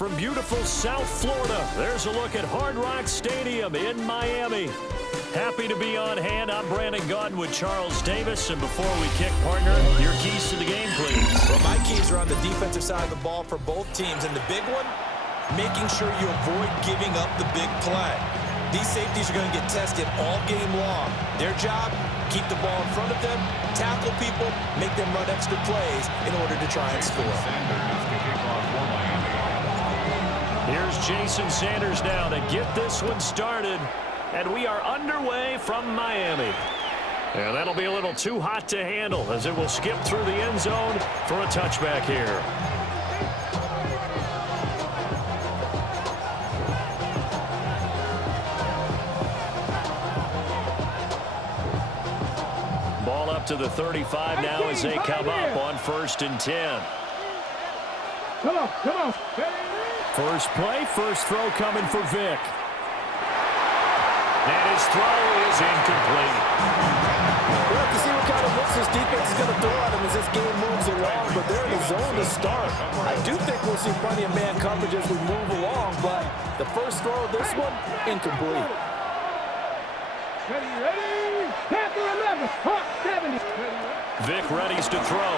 from beautiful South Florida. There's a look at Hard Rock Stadium in Miami. Happy to be on hand. I'm Brandon Gaudin with Charles Davis. And before we kick, partner, your keys to the game, please. Well, my keys are on the defensive side of the ball for both teams. And the big one, making sure you avoid giving up the big play. These safeties are going to get tested all game long. Their job, keep the ball in front of them, tackle people, make them run extra plays in order to try and score. Here's Jason Sanders now to get this one started. And we are underway from Miami. And that'll be a little too hot to handle as it will skip through the end zone for a touchback here. Ball up to the 35 now as they come up on 1st and 10. Come on. First play, first throw coming for Vic. And his throw is incomplete. We'll have to see what kind of looks this defense is going to throw at him as this game moves along, but they're in the zone to start. I do think we'll see plenty of man coverage as we move along, but the first throw of this one, incomplete. Ready. Panther 11, Hawk 70. Vic readies to throw.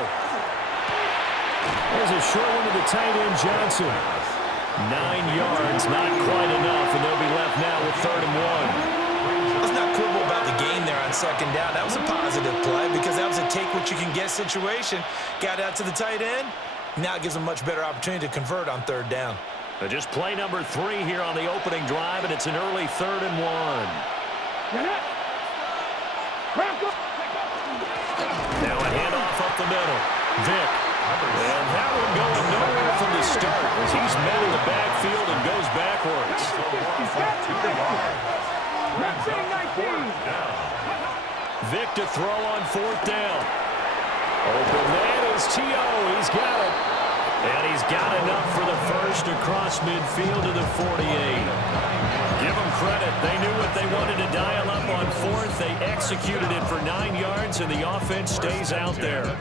There's a short one to the tight end, Johnson. 9 yards, not quite enough, and they'll be left now with 3rd and 1. Let's not quibble about the gain there on 2nd down. That was a positive play because that was a take-what-you-can-get situation. Got out to the tight end. Now it gives them a much better opportunity to convert on 3rd down. Just play number 3 here on the opening drive, and it's an early 3rd and 1. Now a handoff up the middle. Vic. And that one going nowhere from the start as he's met in the backfield and goes backwards. Vic to throw on 4th down. Open man is T.O. He's got it. And he's got enough for the first across midfield to the 48. Give them credit. They knew what they wanted to dial up on 4th. They executed it for 9 yards, and the offense stays out there.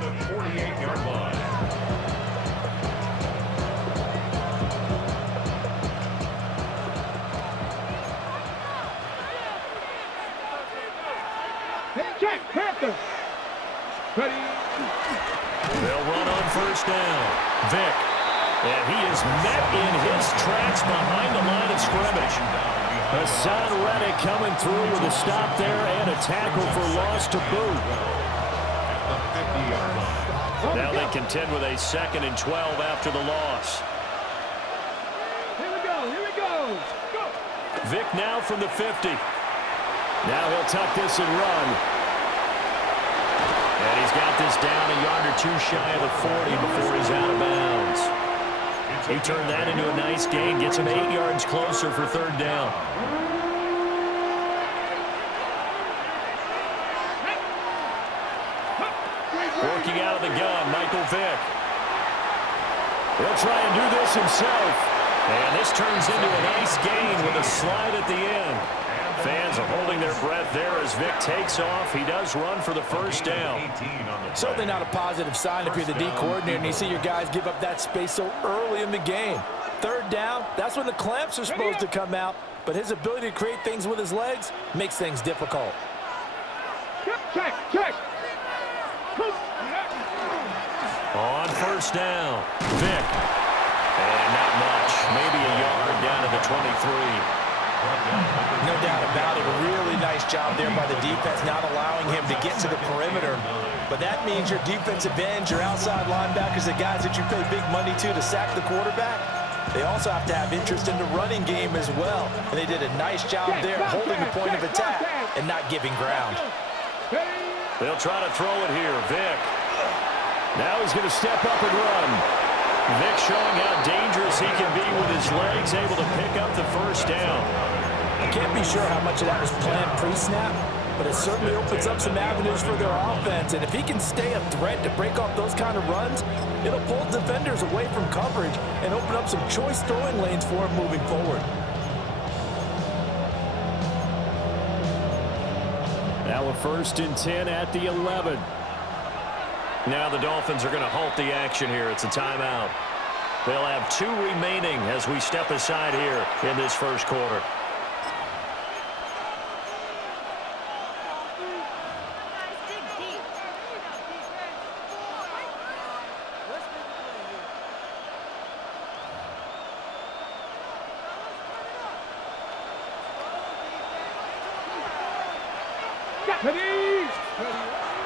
Check, Panther. Ready. They'll run on 1st down. Vic. And he is met in his tracks behind the line of scrimmage. Hassan Reddick coming through with a stop there and a tackle for loss to boot. Now they contend with a 2nd and 12 after the loss. Here we go. Go. Vic now from the 50. Now he'll tuck this and run. And he's got this down a yard or 2 shy of the 40 before he's out of bounds. He turned that into a nice gain, gets him 8 yards closer for 3rd down. Working out of the gun, Michael Vick. He'll try and do this himself. And this turns into a nice gain with a slide at the end. Fans are holding their breath there as Vic takes off. He does run for the 1st down. Certainly not a positive sign if you're the D coordinator and you see your guys give up that space so early in the game. 3rd down, that's when the clamps are supposed to come out, but his ability to create things with his legs makes things difficult. Check. On 1st down, Vic. And not much, maybe a yard down to the 23. No doubt about it. A really nice job there by the defense, not allowing him to get to the perimeter. But that means your defensive ends, your outside linebackers, the guys that you pay big money to sack the quarterback, they also have to have interest in the running game as well. And they did a nice job there holding the point of attack and not giving ground. They'll try to throw it here. Vic. Now he's going to step up and run. Vic showing how dangerous he can be with his legs, able to pick up the 1st down. I can't be sure how much of that was planned pre-snap, but it certainly opens up some avenues for their offense. And if he can stay a threat to break off those kind of runs, it'll pull defenders away from coverage and open up some choice throwing lanes for him moving forward. Now a 1st and 10 at the 11. Now the Dolphins are going to halt the action here. It's a timeout. They'll have 2 remaining as we step aside here in this first quarter.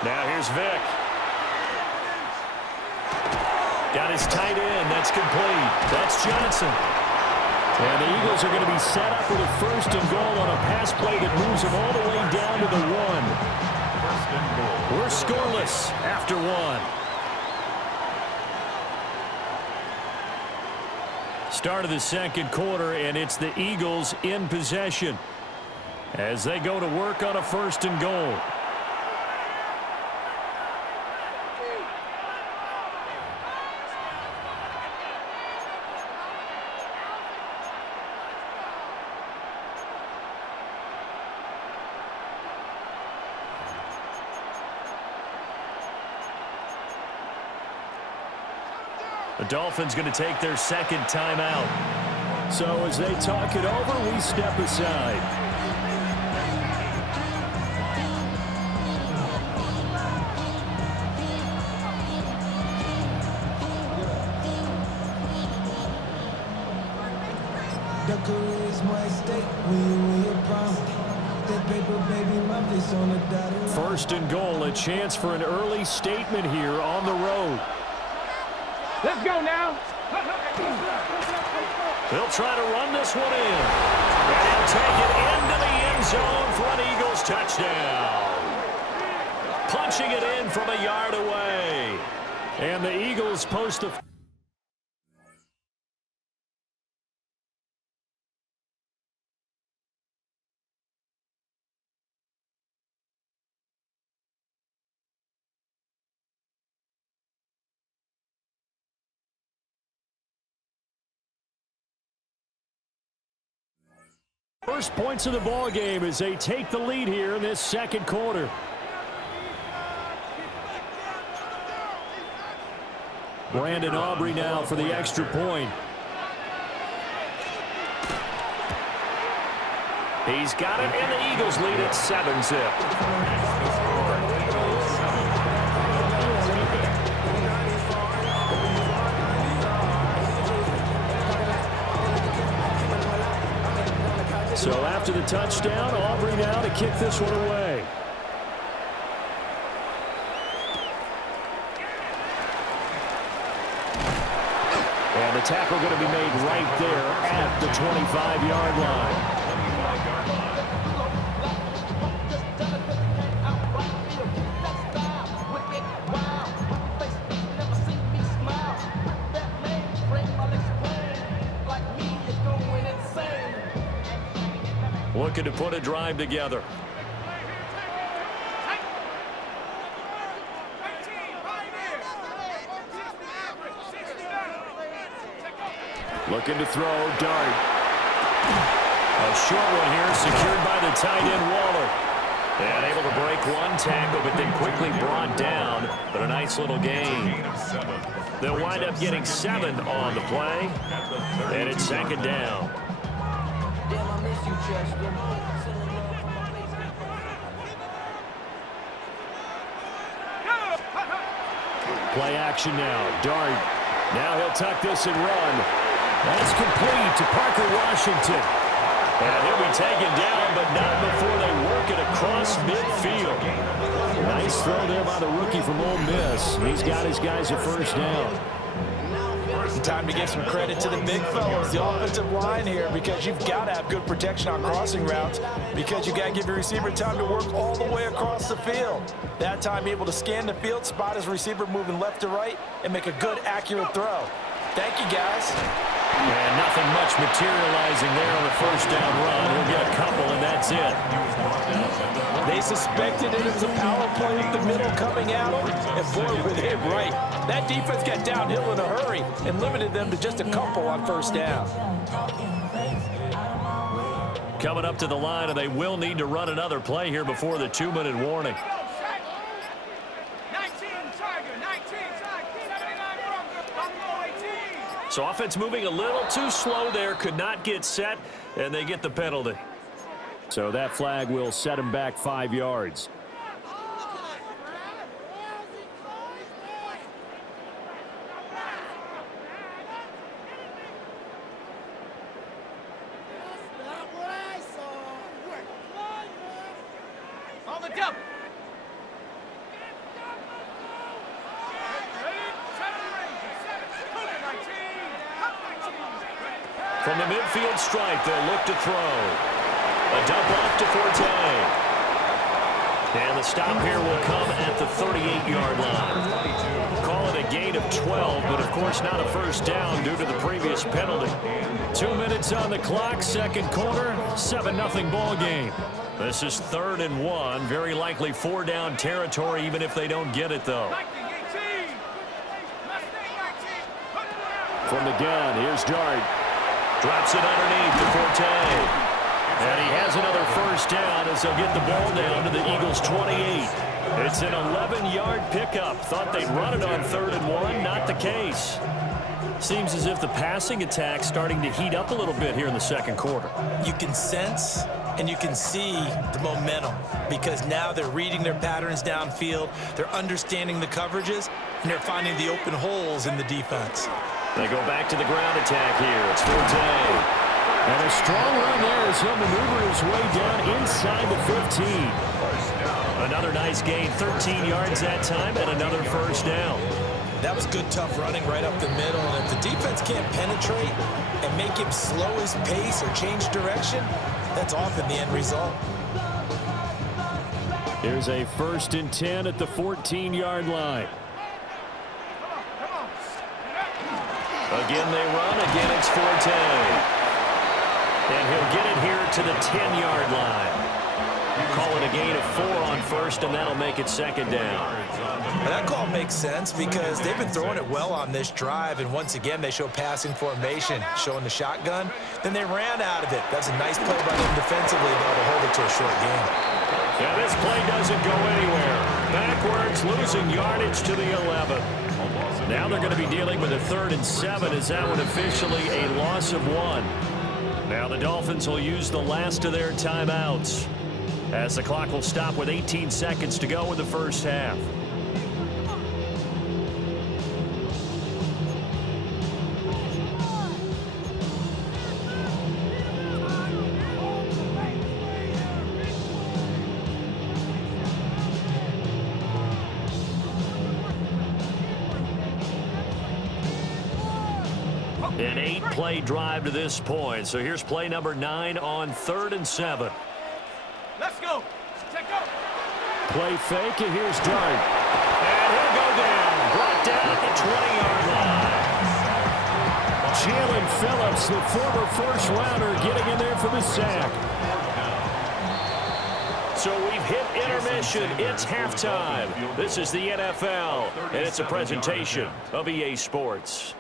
Now here's Vic. Got his tight end. That's complete. That's Johnson. And the Eagles are going to be set up with a 1st and goal on a pass play that moves them all the way down to the 1. We're scoreless after 1. Start of the second quarter, and it's the Eagles in possession as they go to work on a 1st and goal. The Dolphins going to take their 2nd timeout. So as they talk it over, we step aside. First and goal, a chance for an early statement here on the road. let's go now. They'll try to run this one in. And he'll take it into the end zone for an Eagles touchdown. Punching it in from a yard away. And the Eagles post the... First points of the ball game as they take the lead here in this second quarter. Brandon Aubrey now for the extra point. He's got it, and the Eagles lead at 7-zip. So after the touchdown, Aubrey now to kick this one away. And the tackle going to be made right there at the 25-yard line. Looking to put a drive together. Looking to throw, dart. A short one here, secured by the tight end Waller. And able to break one tackle, but then quickly brought down. But a nice little gain. They'll wind up getting 7 on the play. And it's second down. Play action now. Dart. Now he'll tuck this and run. That's complete to Parker Washington. And he'll be taken down, but not before they work it across midfield. Nice throw there by the rookie from Ole Miss. He's got his guys a first down. Time to give some credit to the big fellas, the offensive line here, because you've got to have good protection on crossing routes, because you've got to give your receiver time to work all the way across the field. That time able to scan the field, spot his receiver moving left to right, and make a good, accurate throw. Thank you, guys. And nothing much materializing there on the first down run. We'll get a couple, and that's it. They suspected it was a power play up the middle coming at them, and boy, were they right. That defense got downhill in a hurry and limited them to just a couple on first down. Coming up to the line, and they will need to run another play here before the 2-minute warning. So offense moving a little too slow there, could not get set, and they get the penalty. So that flag will set him back 5 yards. From the midfield stripe, they'll look to throw. A dump off to Forte. And the stop here will come at the 38-yard line. Call it a gain of 12, but of course not a first down due to the previous penalty. 2 minutes on the clock, second quarter, 7-0 ball game. This is 3rd and 1, very likely 4-down territory even if they don't get it though. From the gun, here's Dart. Drops it underneath to Forte. And he has another first down as they'll get the ball down to the Eagles' 28. It's an 11-yard pickup. Thought they'd run it on 3rd and 1. Not the case. Seems as if the passing attack's starting to heat up a little bit here in the second quarter. You can sense and you can see the momentum because now they're reading their patterns downfield, they're understanding the coverages, and they're finding the open holes in the defense. They go back to the ground attack here. It's Forte. And a strong run there as he'll maneuver his way down inside the 15. Another nice gain, 13 yards that time, and another first down. That was good, tough running right up the middle. And if the defense can't penetrate and make him slow his pace or change direction, that's often the end result. Here's a 1st and 10 at the 14-yard line. Again they run. Again it's Forte. And he'll get it here to the 10-yard line. Call it a gain of 4 on first, and that'll make it 2nd down. And that call makes sense because they've been throwing it well on this drive, and once again they show passing formation, showing the shotgun. Then they ran out of it. That's a nice play by them defensively, though, to hold it to a short game. Yeah, this play doesn't go anywhere. Backwards, losing yardage to the 11. Now they're going to be dealing with a 3rd and 7 as that one officially a loss of 1. Now the Dolphins will use the last of their timeouts as the clock will stop with 18 seconds to go in the first half. An 8-play drive to this point. So here's play number 9 on 3rd and 7. Let's go. Check go. Play fake, and here's Dart. And he'll go down. Brought down at the 20-yard line. Jalen Phillips, the former first-rounder, getting in there for the sack. So we've hit intermission. It's halftime. This is the NFL, and it's a presentation of EA Sports.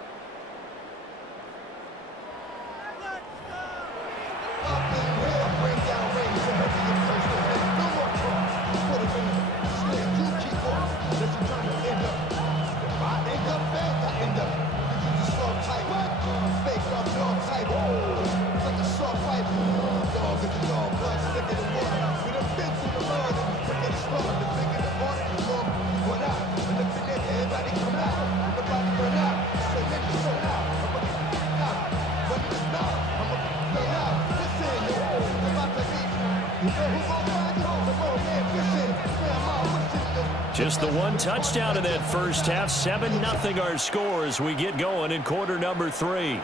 Just the one touchdown in that first half. 7-0 our score as we get going in quarter number 3.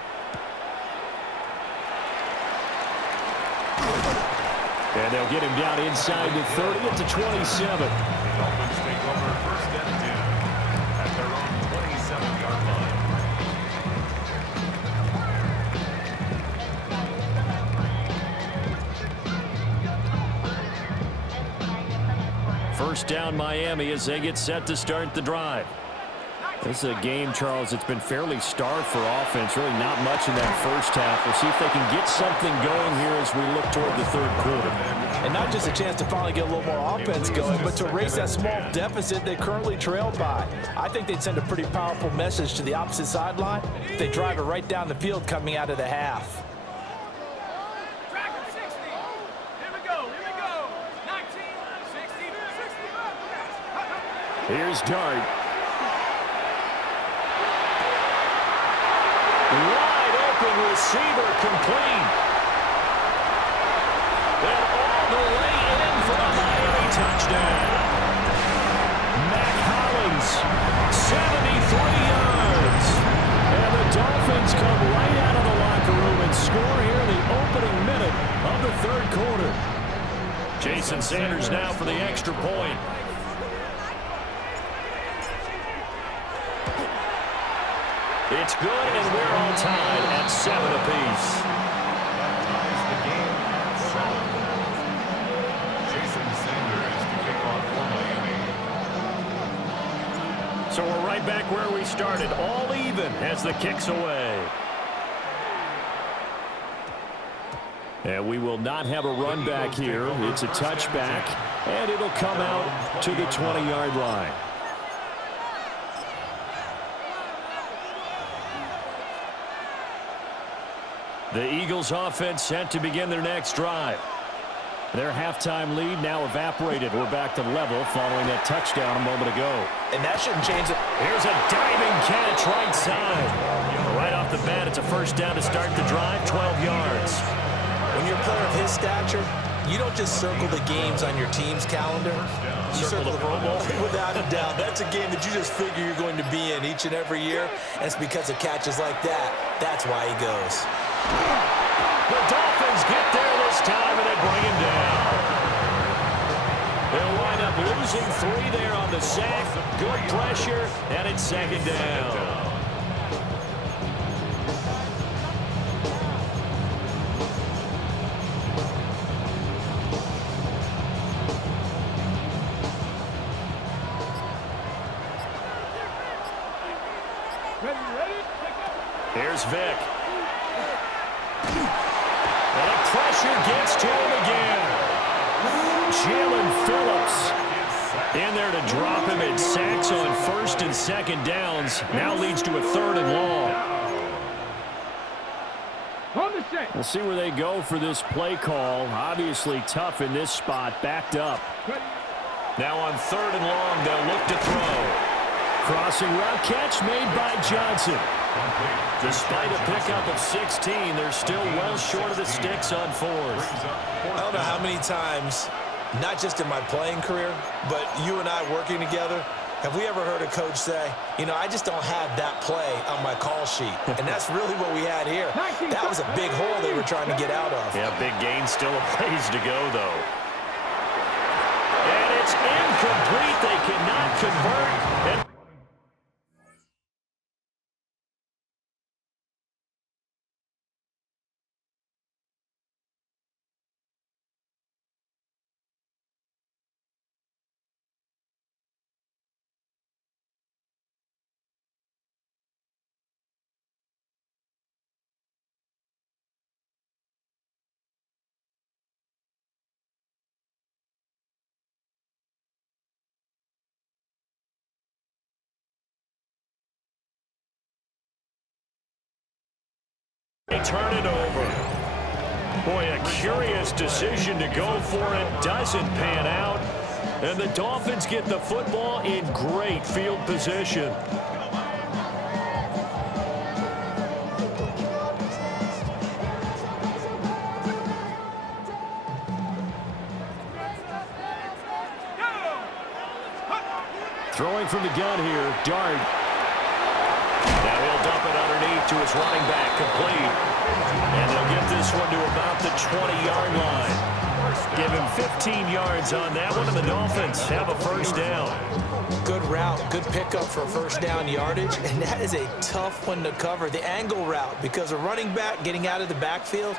And they'll get him down inside the 30 at the 27. Dolphins take over 1st and 10 at their own 27-yard line. First down Miami as they get set to start the drive. This is a game, Charles, it's been fairly starved for offense. Really not much in that first half. We'll see if they can get something going here as we look toward the third quarter. And not just a chance to finally get a little more offense going, but to erase that small deficit they currently trailed by. I think they'd send a pretty powerful message to the opposite sideline if they drive it right down the field coming out of the half. Track him, 60. Here we go. 19, 60. Here's Dart. Wide open receiver complete. And all the way in for a Miami touchdown. Mac Hollins, 73 yards. And the Dolphins come right out of the locker room and score here in the opening minute of the third quarter. Jason Sanders now for the extra point. It's good, and we're all tied at 7 apiece. That ties the game at 7. Jason Sanders to kick off for Miami. So we're right back where we started, all even as the kick's away. And we will not have a run back here. It's a touchback, and it'll come out to the 20-yard line. The Eagles offense set to begin their next drive. Their halftime lead now evaporated. We're back to level following that touchdown a moment ago. And that shouldn't change it. Here's a diving catch right side. Right off the bat, it's a first down to start the drive, 12 yards. When you're a player of his stature, you don't just circle the games on your team's calendar. You circle the Pro Bowl. Without a doubt, that's a game that you just figure you're going to be in each and every year. And it's because of catches like that. That's why he goes. The Dolphins get there this time, and they bring him down. They'll wind up losing 3 there on the sack. Good pressure, and it's second down. Ready? Here's Vic. And the pressure gets to him again. Jalen Phillips in there to drop him. And sacks on first and second downs. Now leads to a 3rd and long. On the set. We'll see where they go for this play call. Obviously tough in this spot. Backed up. Now on 3rd and long, they'll look to throw. Crossing route catch made by Johnson. Despite a pickup of 16, they're still well short of the sticks on 4th. I don't know how many times, not just in my playing career, but you and I working together, have we ever heard a coach say, you know, I just don't have that play on my call sheet. And that's really what we had here. That was a big hole they were trying to get out of. Yeah, big gain, still a ways to go, though. And it's incomplete. They cannot convert. And they turn it over. Boy, a curious decision to go for it. Doesn't pan out. And the Dolphins get the football in great field position. Throwing from the gun here, Dart. Now he'll dump it underneath to his running back, complete. And they'll get this one to about the 20-yard line. Give him 15 yards on that one, and the Dolphins have a first down. Good route, good pickup for first down yardage, and that is a tough one to cover, the angle route, because a running back getting out of the backfield,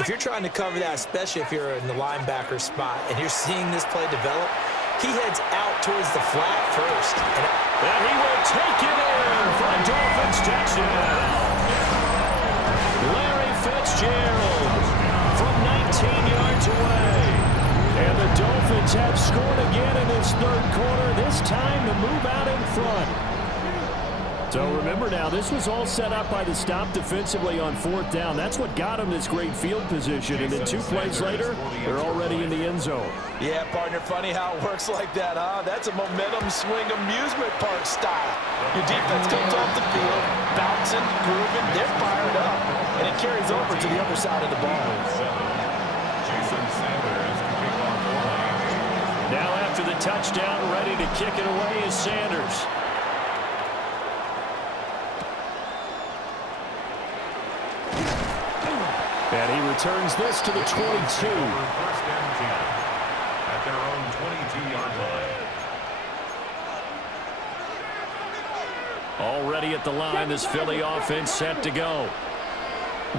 if you're trying to cover that, especially if you're in the linebacker spot and you're seeing this play develop, He heads out towards the flat first. And he will take it in for a Dolphins touchdown. Larry Fitzgerald from 19 yards away. And the Dolphins have scored again in this third quarter, this time to move out in front. So remember now, this was all set up by the stop defensively on fourth down. That's what got them this great field position. And then 2 plays later, they're already in the end zone. Yeah, partner, funny how it works like that, huh? That's a momentum swing amusement park style. Your defense comes off the field, bouncing, grooving, they're fired up, and it carries over to the other side of the ball. Now after the touchdown, ready to kick it away is Sanders. And he returns this to the 22. First and 10 at their own 22-yard line. Already at the line, this Philly offense set to go.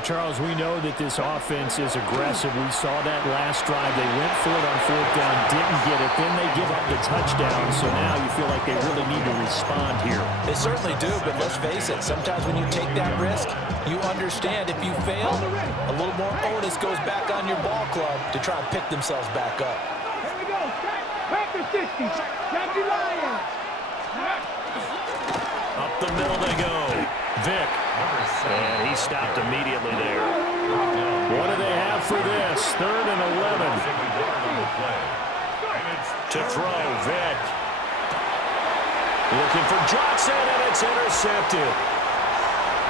Charles, we know that this offense is aggressive. We saw that last drive. They went for it on fourth down, didn't get it. Then they give up the touchdown, so now you feel like they really need to respond here. They certainly do, but let's face it, sometimes when you take that risk, you understand if you fail, a little more onus goes back on your ball club to try and pick themselves back up. Here we go. Back to 60. Jackie Lions. Up the middle they go. Vic. And he stopped immediately there. What do they have for this? 3rd and 11. To throw, Vic. Looking for Johnson, and it's intercepted.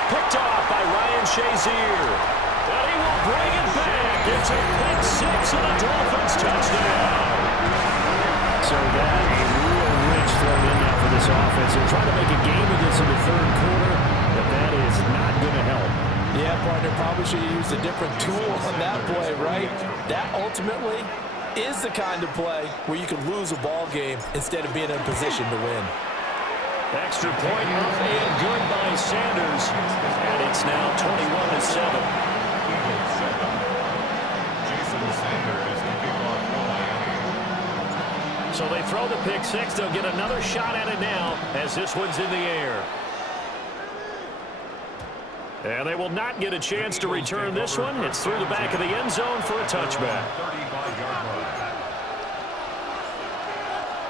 Picked off by Ryan Shazier. And he will bring it back. It's a pick 6 and a Dolphins touchdown. So that a real wrench thrown in there for this offense. They're trying to make a game of this in the third quarter, but that is not going to help. Yeah, partner, probably should have used a different tool on that play, right? That ultimately is the kind of play where you can lose a ball game instead of being in a position to win. Extra point up and good by Sanders. And it's now 21-7. So they throw the pick 6. They'll get another shot at it now as this one's in the air. And they will not get a chance to return this one. It's through the back of the end zone for a touchback.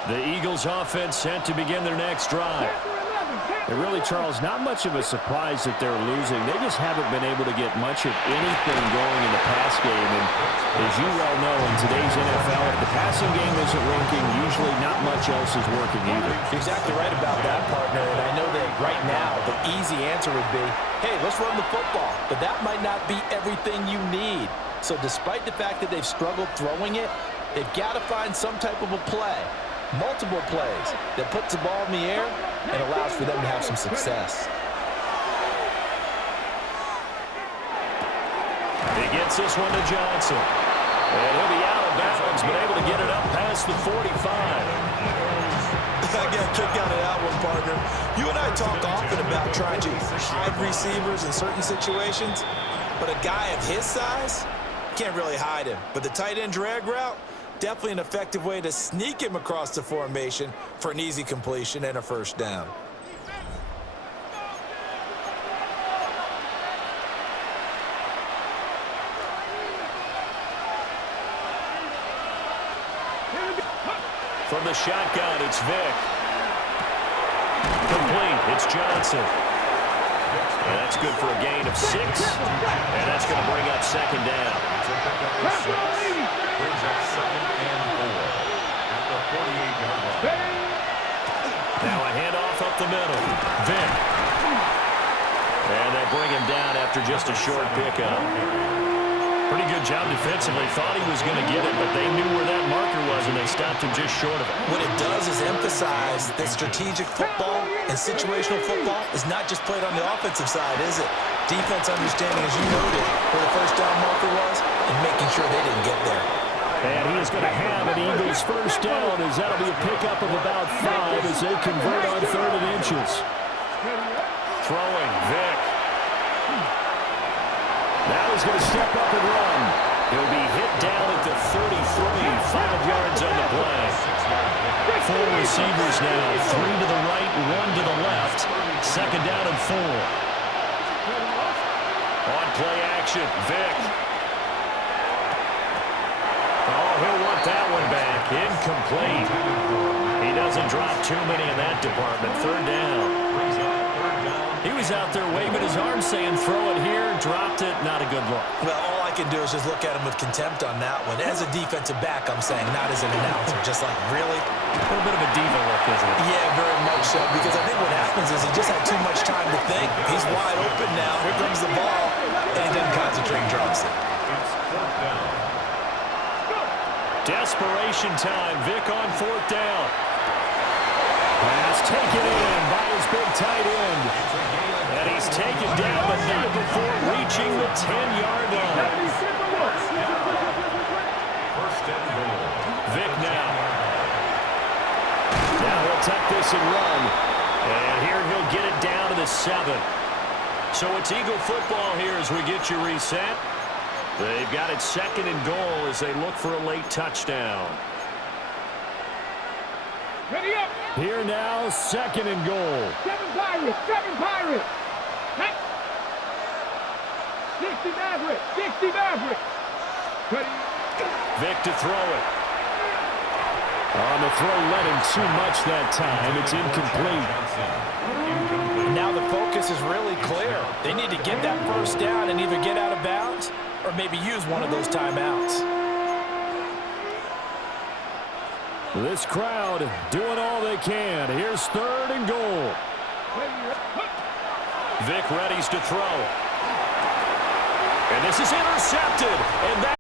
The Eagles offense set to begin their next drive. And really, Charles, not much of a surprise that they're losing. They just haven't been able to get much of anything going in the pass game. And as you well know, in today's NFL, if the passing game isn't working, usually not much else is working either. You're exactly right about that, partner. And I know that right now the easy answer would be, hey, let's run the football. But that might not be everything you need. So despite the fact that they've struggled throwing it, they've got to find some type of a play, multiple plays, that puts the ball in the air and allows for them to have some success. He gets this one to Johnson. And he'll be out of bounds, but able to get it up past the 45. I get a kick out of that one, partner. You and I talk often about trying to hide receivers in certain situations, but a guy of his size, can't really hide him. But the tight end drag route, definitely an effective way to sneak him across the formation for an easy completion and a first down. From the shotgun, it's Vic. Complete, it's Johnson. And that's good for a gain of 6. And that's going to bring up second down. Brings up 2nd and 4 at the 48-yard line. Now a handoff up the middle. Vic. And they bring him down after just a short pickup. Pretty good job defensively. Thought he was going to get it, but they knew where that marker was, and they stopped him just short of it. What it does is emphasize that strategic football and situational football is not just played on the offensive side, is it? Defense understanding, as you noted, where the first down marker was and making sure they didn't get there. And he is going to have an Eagles first down, as that'll be a pickup of about 5 as they convert on 3rd and inches. Throwing, Vic. Now he's going to step up and run. He'll be hit down at the 33, 5 yards on the play. four receivers now. 3 to the right, 1 to the left. Second down and 4. On play action, Vic. Oh, he'll want that one back. Incomplete. He doesn't drop too many in that department. Third down. He was out there waving his arms saying, throw it here, dropped it. Not a good look. Well, all I can do is just look at him with contempt on that one. As a defensive back, I'm saying, not as an announcer. Just like, really? A little bit of a diva look, isn't it? Yeah, very much so. Because I think what happens is he just had too much time to think. He's wide open now. Here comes the ball. And he doesn't concentrate and drops it. Desperation time. Vic on fourth down. Pass taken in by his big tight end. And he's taken down, but not before reaching the 10-yard line. Vic now. Now he'll tuck this and run. And here he'll get it down to the 7. So it's Eagle football here as we get you reset. They've got it second and goal as they look for a late touchdown. Ready up. Here now, second and goal. 7 Pirates, 7 Pirates. Hey. 60 Mavericks, 60 Mavericks. Ready. Vic to throw it. On the throw, let him too much that time. It's incomplete. Now the focus is really clear. They need to get that first down and either get out of bounds or maybe use one of those timeouts. This crowd doing all they can. Here's third and goal. Vic readies to throw. And this is intercepted. And that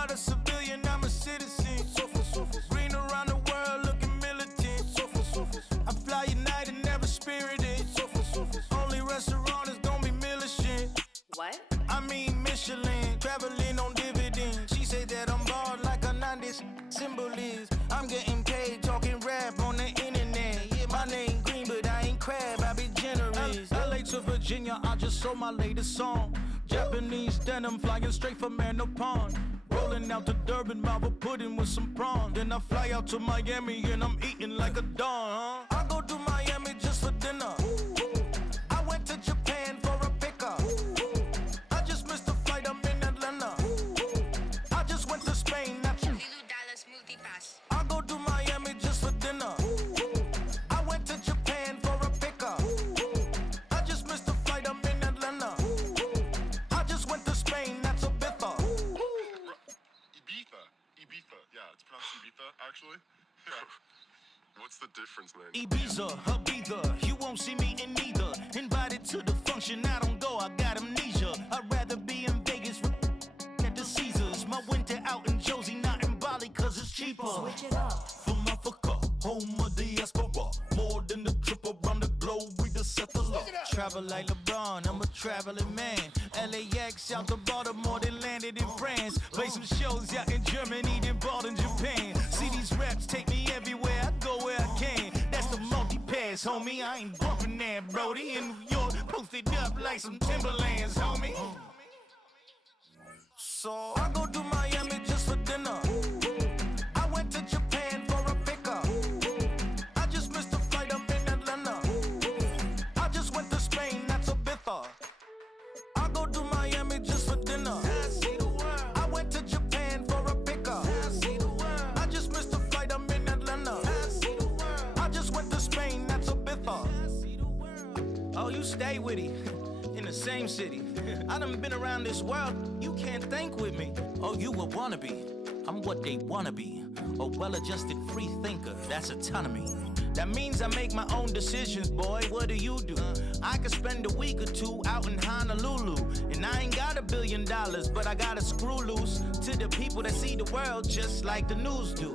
Not a civilian, I'm a citizen. Green around the world, looking militant. I fly United, never spirited. Only restaurant is gonna be militant. What? I mean Michelin, traveling on dividends. She said that I'm bald like a 90s symbol is. I'm getting paid, talking rap on the internet. Yeah, my name green, but I ain't crab, I be generous. LA to Virginia, I just sold my latest song. Japanese denim, flying straight from Manopon. Rolling out to Durban, Malva pudding with some prawns. Then I fly out to Miami and I'm eating like a don, I go to Miami just for dinner. I went to Japan for a pickup. I just missed a flight, I'm in Atlanta. I just went to Spain, not you. I go to Miami just for dinner. I went to Japan for a pickup. I just missed a flight, I'm in Atlanta. I just went to Spain, that's a biffa. Ibiza. Yeah, it's pronounced Ibiza, actually. Yeah. What's the difference, man? Ibiza, Ibiza, you won't see me in neither. Invited to the function, I don't go, I got amnesia. I'd rather be in Vegas at the Caesars. My winter out in Josie, not in Bali, cause it's cheaper. Switch it up. From Africa, home of the diaspora. More than the trip around the globe, we just set the law. Travel like LeBron, I'm a traveling man. LAX out to Baltimore, then landed in France. Play some shows out in Germany, then bought in Japan. See these raps take me everywhere, I go where I can. That's the multi-pass, homie, I ain't bumping that, Brody. In New York, posted up like some Timberlands, homie. So I go to Miami just for dinner. I went to Japan for a pickup. I just missed a flight, I'm in Atlanta. I just went to Spain, that's a biffa. I go to Miami just for dinner. I went to Japan for a pickup. I just missed a flight, I'm in Atlanta. I just went to Spain, that's a biffa. Oh, you stay with it. In the same city. I done been around this world, you can't think with me. Oh, you a wannabe, I'm what they wanna be. A well-adjusted free thinker, that's autonomy. That means I make my own decisions, boy, what do you do? I could spend a week or two out in Honolulu. And I ain't got $1 billion, but I got a screw loose to the people that see the world just like the news do.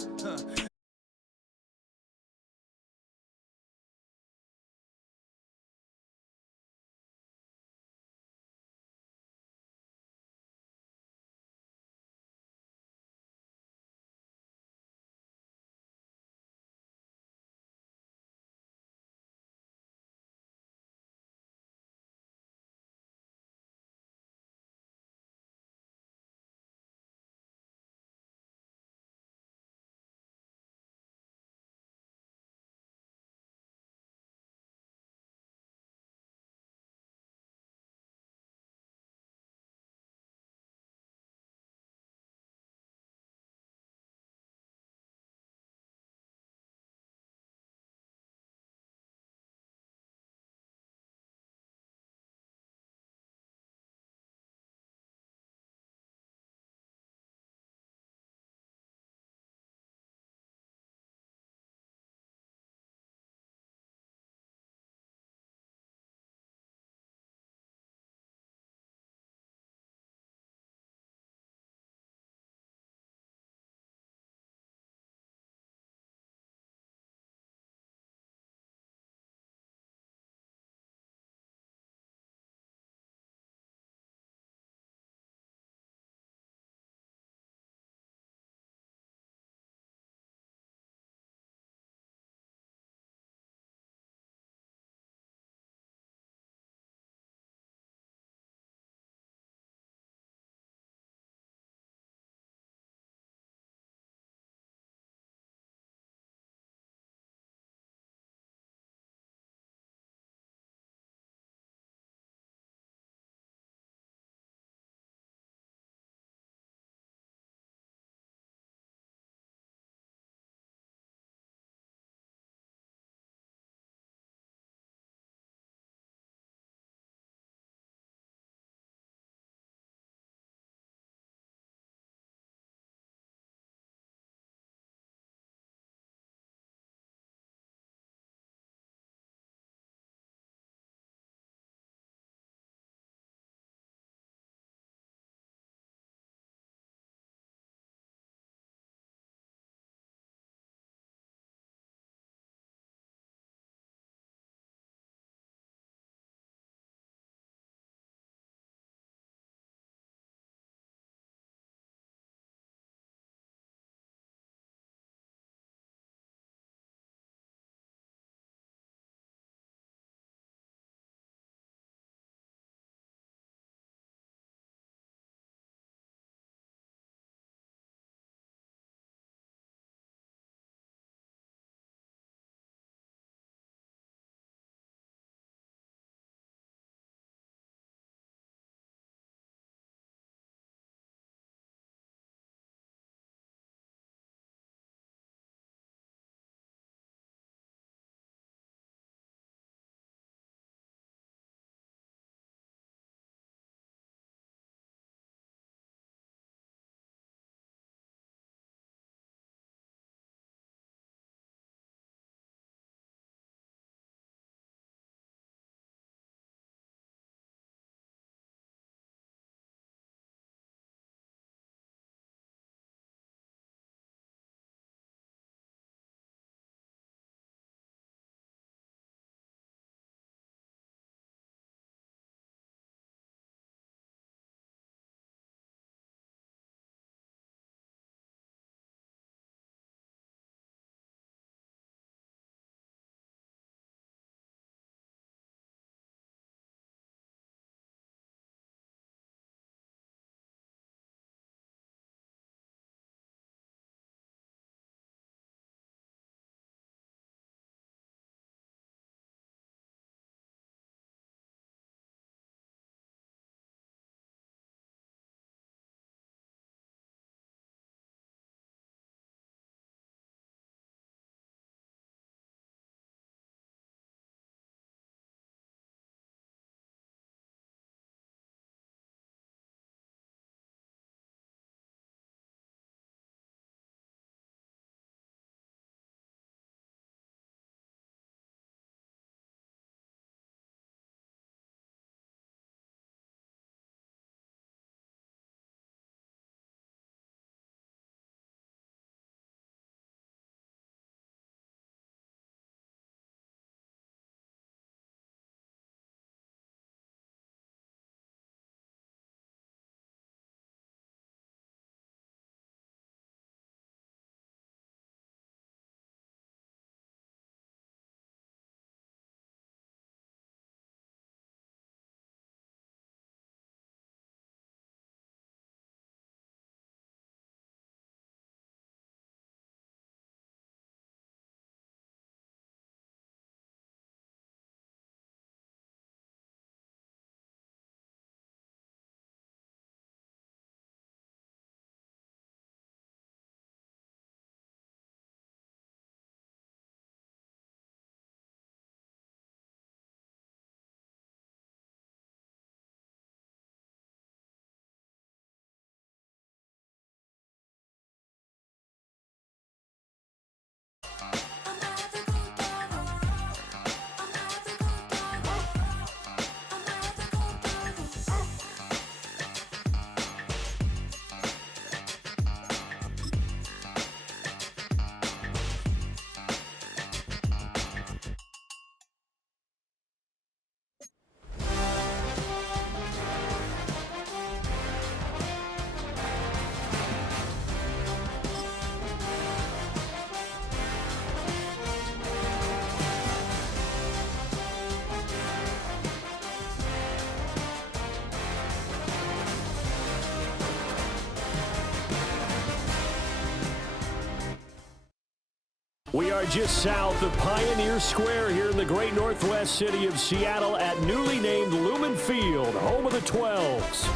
We are just south of Pioneer Square here in the great northwest city of Seattle at newly named Lumen Field, home of the 12s.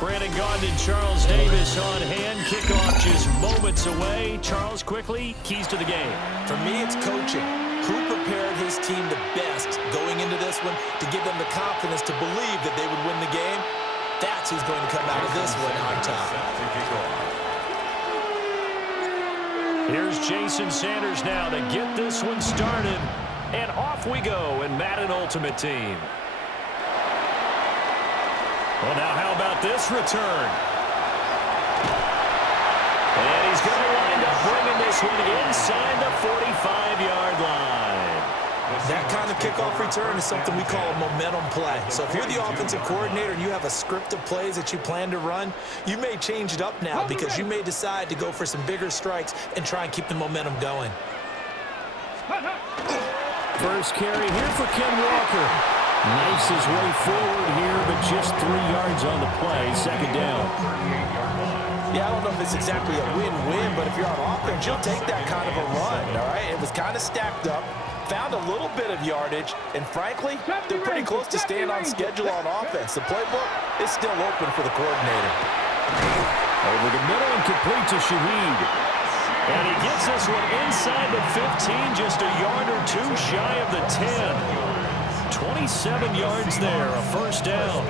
Brandon Gaudin and Charles Davis on hand. Kickoff just moments away. Charles, quickly, keys to the game. For me, it's coaching. Who prepared his team the best going into this one to give them the confidence to believe that they would win the game? That's who's going to come out of this one on top. Here's Jason Sanders now to get this one started. And off we go in Madden Ultimate Team. Well, now how about this return? And he's going to wind up bringing this one inside the 45-yard line. That kind of kickoff return is something we call a momentum play. So if you're the offensive coordinator and you have a script of plays that you plan to run, you may change it up now because you may decide to go for some bigger strikes and try and keep the momentum going. First carry here for Ken Walker. Knifes his way forward here, but just 3 yards on the play. Second down. Yeah, I don't know if it's exactly a win-win, but if you're on offense, you'll take that kind of a run, all right? It was kind of stacked up, found a little bit of yardage, and frankly, they're pretty close to staying on schedule on offense. The playbook is still open for the coordinator. Over the middle and complete to Shaheed. And he gets this one inside the 15, just a yard or two shy of the 10. 27 yards there, a first down.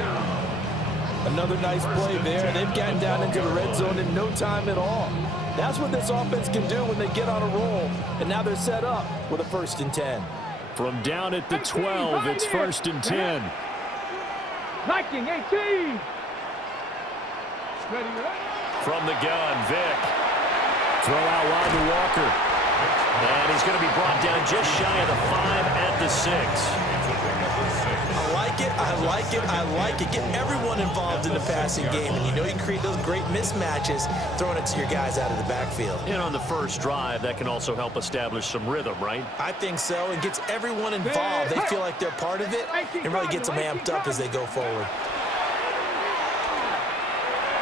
Another nice play there. They've gotten down into the red zone in no time at all. That's what this offense can do when they get on a roll. And now they're set up with a 1st and 10. From down at the 12, it's 1st and 10. Viking 18. From the gun, Vic. Throw out wide to Walker. And he's going to be brought down just shy of the 5 at the 6. I like it, I like it, I like it. Get everyone involved in the passing game, and you know you can create those great mismatches throwing it to your guys out of the backfield. And on the first drive, that can also help establish some rhythm, right? I think so. It gets everyone involved. They feel like they're part of it, and really gets them amped up as they go forward.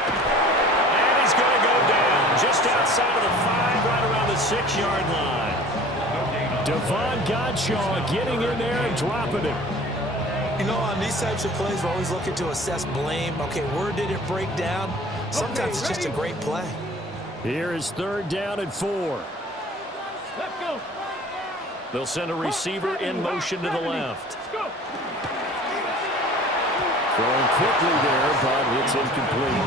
And he's going to go down just outside of the 5, right around the 6-yard line. Devon Godshaw getting in there and dropping it. You know, on these types of plays, we're always looking to assess blame. Okay, where did it break down? Sometimes it's just a great play. Here is 3rd down and 4. Let's go. They'll send a receiver in motion to the left. Throwing quickly there, but it's incomplete.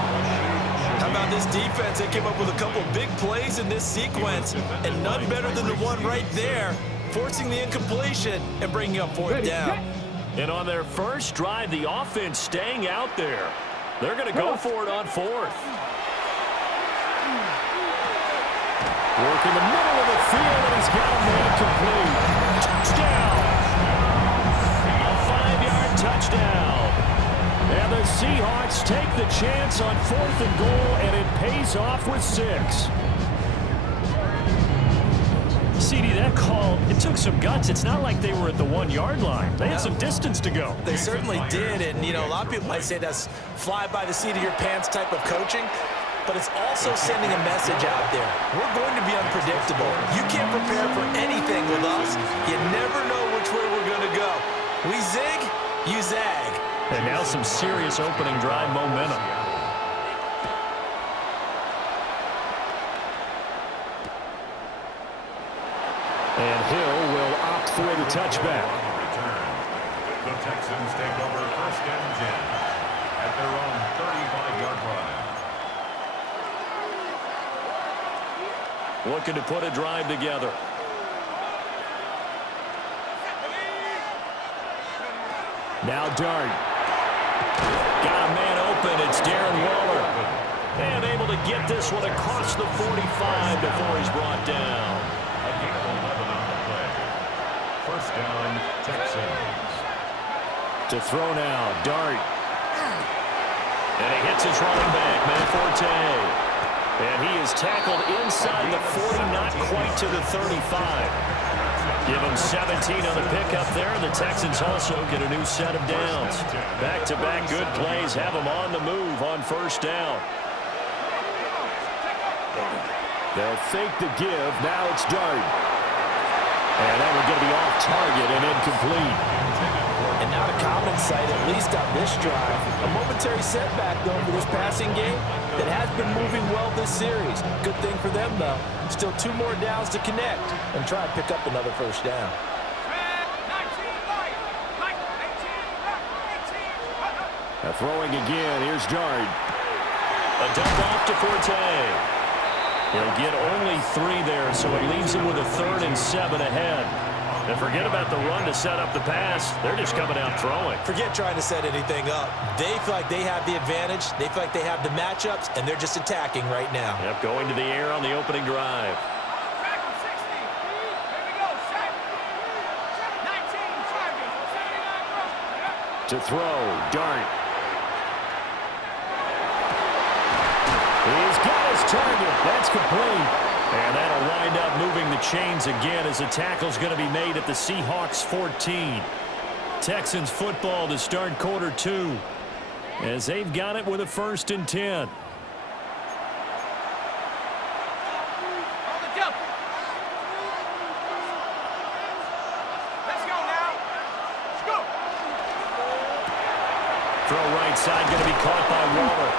How about this defense? They came up with a couple big plays in this sequence, and none better than the one right there, forcing the incompletion and bringing up 4th down. And on their first drive, the offense staying out there. They're going to go for it on 4th. Work in the middle of the field, and he's got a man complete. Touchdown! A 5-yard touchdown. And the Seahawks take the chance on 4th and goal, and it pays off with 6. CD, that call, it took some guts. It's not like they were at the 1-yard line. They had some distance to go. They certainly did, and, you know, a lot of people might say that's fly by the seat of your pants type of coaching, but it's also sending a message out there. We're going to be unpredictable. You can't prepare for anything with us. You never know which way we're going to go. We zig, you zag. And now some serious opening drive momentum. And Hill will opt for the touchback. The Texans take over 1st and 10 at their own 35-yard line. Looking to put a drive together. Now Dart. Got a man open. It's Darren Waller. And able to get this one across the 45 before he's brought down. A gain of 11 on the play. 1st down, Texans. To throw now, Dart. And he hits his running back, Matt Forte. And he is tackled inside the 40, not quite to the 35. Give him 17 on the pickup there. The Texans also get a new set of downs. Back-to-back good plays have them on the move on 1st down. They'll fake the give. Now it's Dart. And that one's going to be off target and incomplete. And not a common sight, at least on this drive. A momentary setback, though, for this passing game that has been moving well this series. Good thing for them, though. Still 2 more downs to connect and try and pick up another first down. Throwing again. Here's Dart. A dump off to Forte. He'll get only 3 there, so it leaves him with a 3rd and 7 ahead. And forget about the run to set up the pass. They're just coming out throwing. Forget trying to set anything up. They feel like they have the advantage. They feel like they have the matchups, and they're just attacking right now. Yep, going to the air on the opening drive. To throw, Dart. He's got his target. That's complete. And that'll wind up moving the chains again as the tackle's going to be made at the Seahawks 14. Texans football to start quarter 2 as they've got it with a 1st and 10. Throw right side going to be caught by Waller.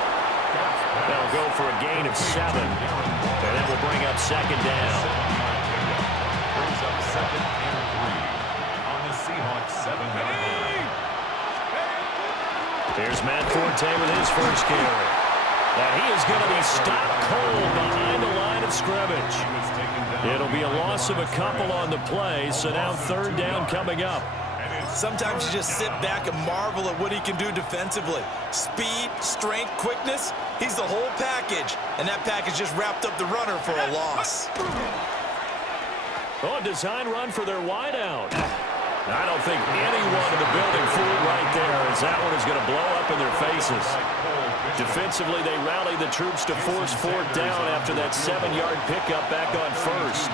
They'll go for a gain of 7. And that will bring up 2nd down. Brings up 2nd and 3 on the Seahawks 7-yard line. Here's Matt Forte with his first carry. And he is going to be stopped cold behind the line of scrimmage. It'll be a loss of a couple on the play, so now 3rd down coming up. Sometimes you just sit back and marvel at what he can do defensively. Speed, strength, quickness, he's the whole package. And that package just wrapped up the runner for a loss. Oh, a design run for their wideout. I don't think anyone in the building fooled right there, as that one is going to blow up in their faces. Defensively, they rally the troops to force 4th down after that 7-yard pickup back on 1st.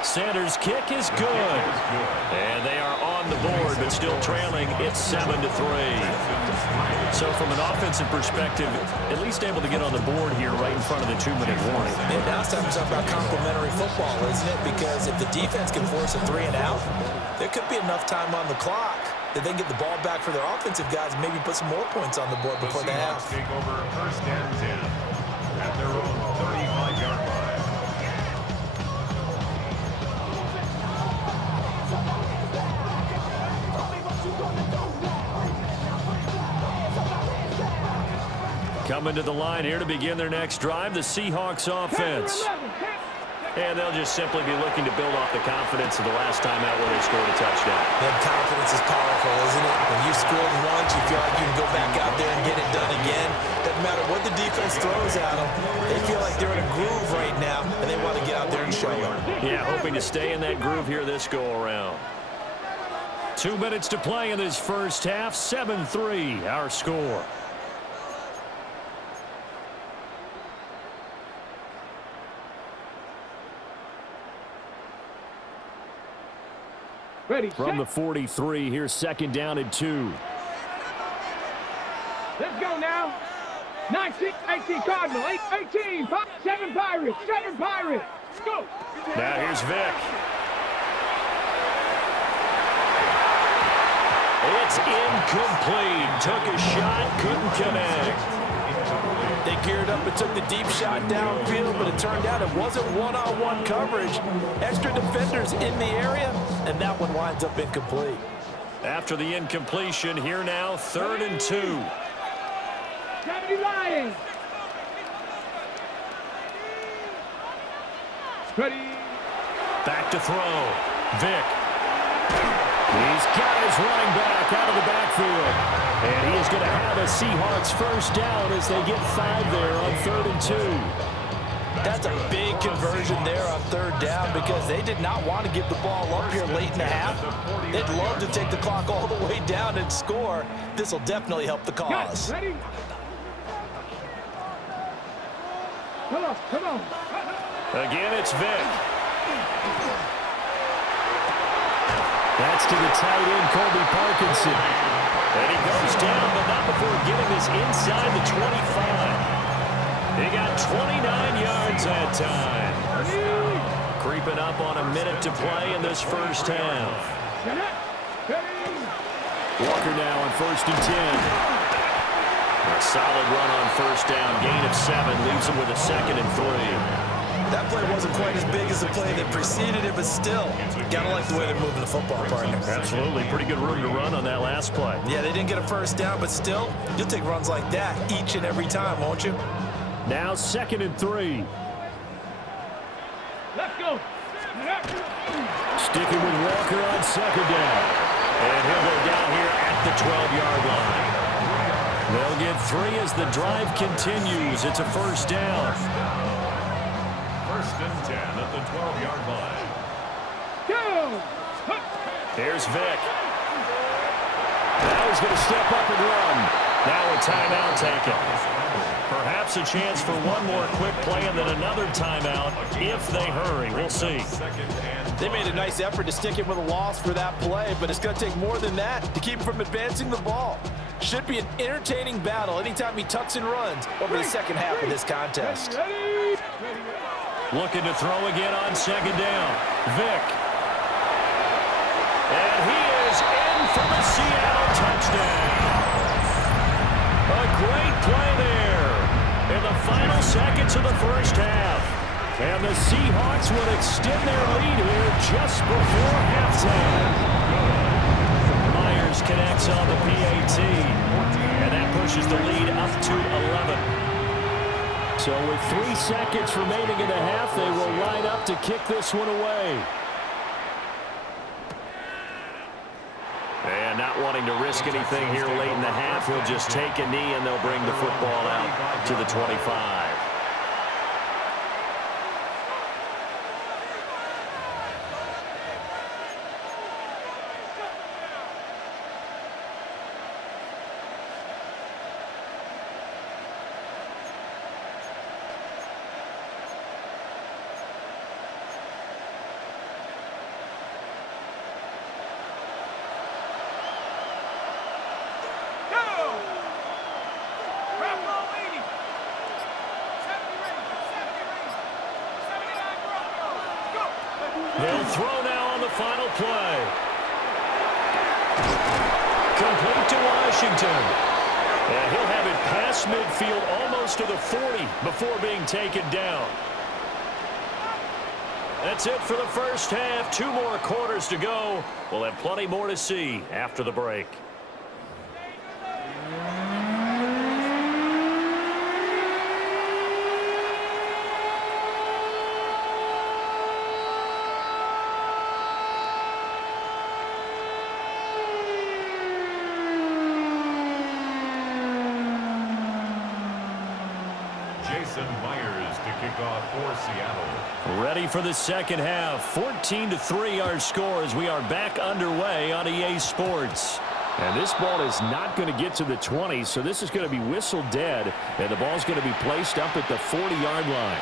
Sanders' kick is good. And they are on the board, but still trailing. It's 7-3. So from an offensive perspective, at least able to get on the board here right in front of the 2-minute warning. And now it's time to talk about complementary football, isn't it? Because if the defense can force a 3 and out, there could be enough time on the clock that they can get the ball back for their offensive guys and maybe put some more points on the board before they have. Take over 1st and 10 at their own 35-yard line. Coming to the line here to begin their next drive, the Seahawks offense. And they'll just simply be looking to build off the confidence of the last time out where they scored a touchdown. That confidence is powerful, isn't it? When you scored once, you feel like you can go back out there and get it done again. Doesn't matter what the defense throws at them. They feel like they're in a groove right now, and they want to get out there and show it. Yeah, hoping to stay in that groove here this go-around. 2 minutes to play in this first half. 7-3, our score. Ready, From the 43, here's 2nd down and 2. Let's go now. 19, 18 Cardinal, 18, 7 Pirates, 7 Pirates. Go. Now here's Vic. It's incomplete. Took a shot, couldn't connect. They geared up and took the deep shot downfield, but it turned out it wasn't one-on-one coverage. Extra defenders in the area, and that one winds up incomplete. After the incompletion, here now, 3rd and 2. 70 Lions. Ready. Back to throw. Vic. He's got his running back out of the backfield. And he is going to have a Seahawks first down as they get 5 there on 3rd and 2. That's a big conversion there on 3rd down because they did not want to give the ball up here late in the half. They'd love to take the clock all the way down and score. This will definitely help the cause. Ready. Come on, come on. Again, it's Vic. That's to the tight end, Colby Parkinson. And he goes down, but not before getting this inside the 25. He got 29 yards that time. Creeping up on a minute to play in this first half. Walker now on 1st and 10. A solid run on first down. Gain of 7 leaves him with a 2nd and 3. That play wasn't quite as big as the play that preceded it, but still, gotta like the way they're moving the football, partner. Absolutely. Pretty good room to run on that last play. Yeah, they didn't get a first down, but still, you'll take runs like that each and every time, won't you? Now 2nd and 3. Let's go. Sticking with Walker on 2nd down. And he'll go down here at the 12-yard line. They'll get 3 as the drive continues. It's a first down. 1st and 10 at the 12-yard line. Go. Here's Vic. Now he's going to step up and run. Now a timeout taken. Perhaps a chance for one more quick play and then another timeout if they hurry. We'll see. They made a nice effort to stick him with a loss for that play, but it's going to take more than that to keep him from advancing the ball. Should be an entertaining battle anytime he tucks and runs over the second half of this contest. Looking to throw again on 2nd down. Vic. And he is in for the Seattle touchdown. A great play there in the final seconds of the first half. And the Seahawks will extend their lead here just before halftime. Myers connects on the PAT. And that pushes the lead up to 11. So with 3 seconds remaining in the half, they will line up to kick this one away. And not wanting to risk anything here late in the half, he'll just take a knee and they'll bring the football out to the 25. They'll throw now on the final play. Complete to Washington. And he'll have it past midfield almost to the 40 before being taken down. That's it for the first half. 2 more quarters to go. We'll have plenty more to see after the break. Myers to kick off for Seattle. Ready for the second half. 14-3 our score as we are back underway on EA Sports. And this ball is not going to get to the 20, so this is going to be whistled dead, and the ball's going to be placed up at the 40-yard line.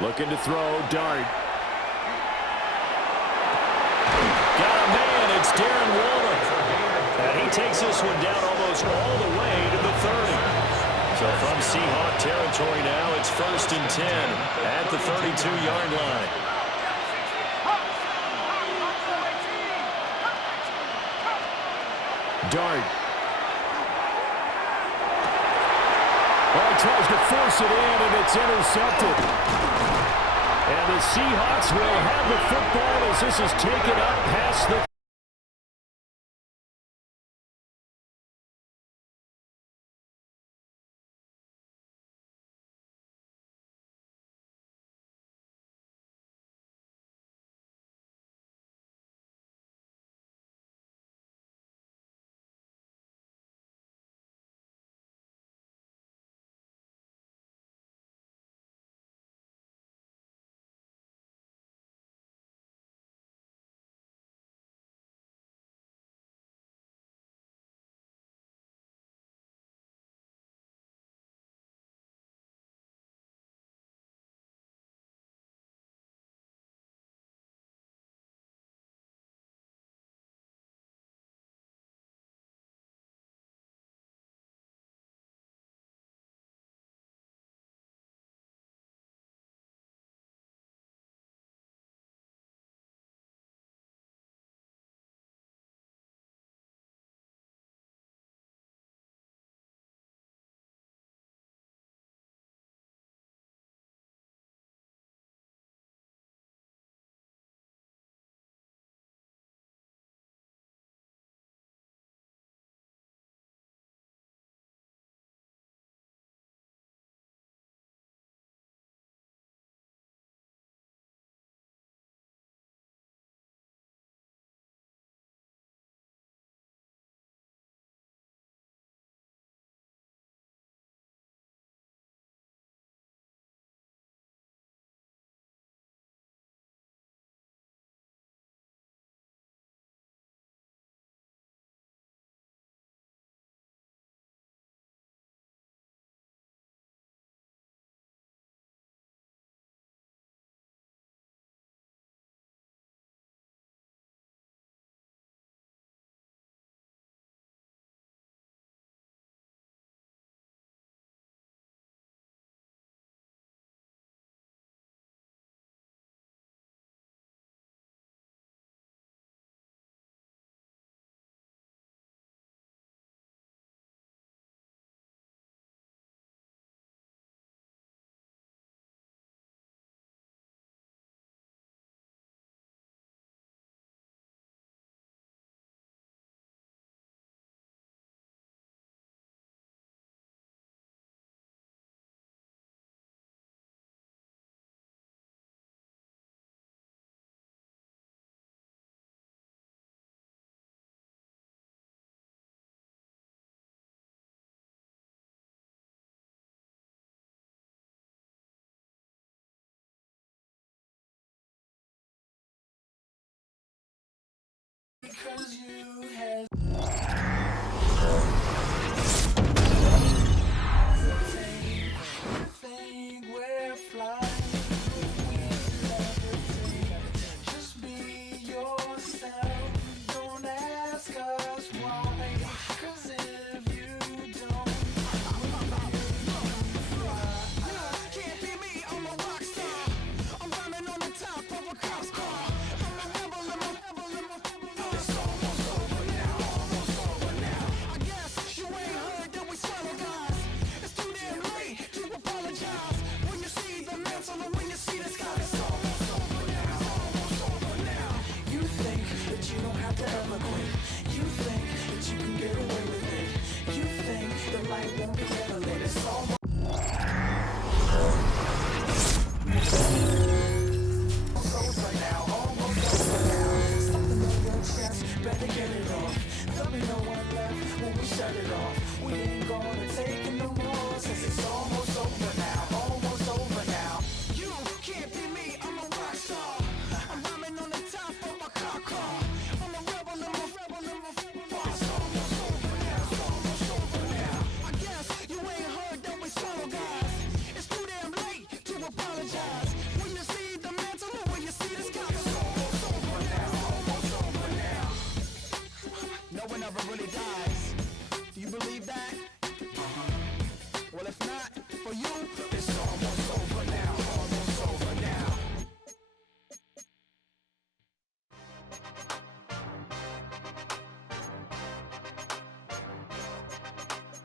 Looking to throw, Dart. Got a man, it's Darren Waller. And he takes this one down almost all the way to the 30. So from Seahawk territory now, it's 1st and 10 at the 32-yard line. Dart. Oh, tries to force it in, and it's intercepted. And the Seahawks will have the football as this is taken up past the because you had think we're flying. Just be yourself. Don't ask us why. 'Cause if you don't, can't be me. I'm a rock star. I'm running on the top of a cop's car. I'm a rebel. It's almost over now. Almost over now. I guess you ain't heard that we swallow guys. It's too damn late to apologize. When you see the mantle or when you see the sky, it's almost over now. Almost over now. You think that you don't have to ever quit. You think that you can get away with it. You think the light won't be ever lit. It's almost over now. Almost over now. Something on your chest, better get it off. There'll be no one left when we shut it off. We ain't gonna take it no more since it's almost over now. Almost over now. You can't be me. I'm a rock star. I'm rhyming on the top of my car. I'm a rebel. It's almost over now. It's almost over now. I guess you ain't heard that we swallow guys. It's too damn late to apologize. When you see the mantle or when you see the sky, it's almost over now. Almost over now. No one ever really dies. Do you believe that? Well, if not, for you, it's almost over now. Almost over now.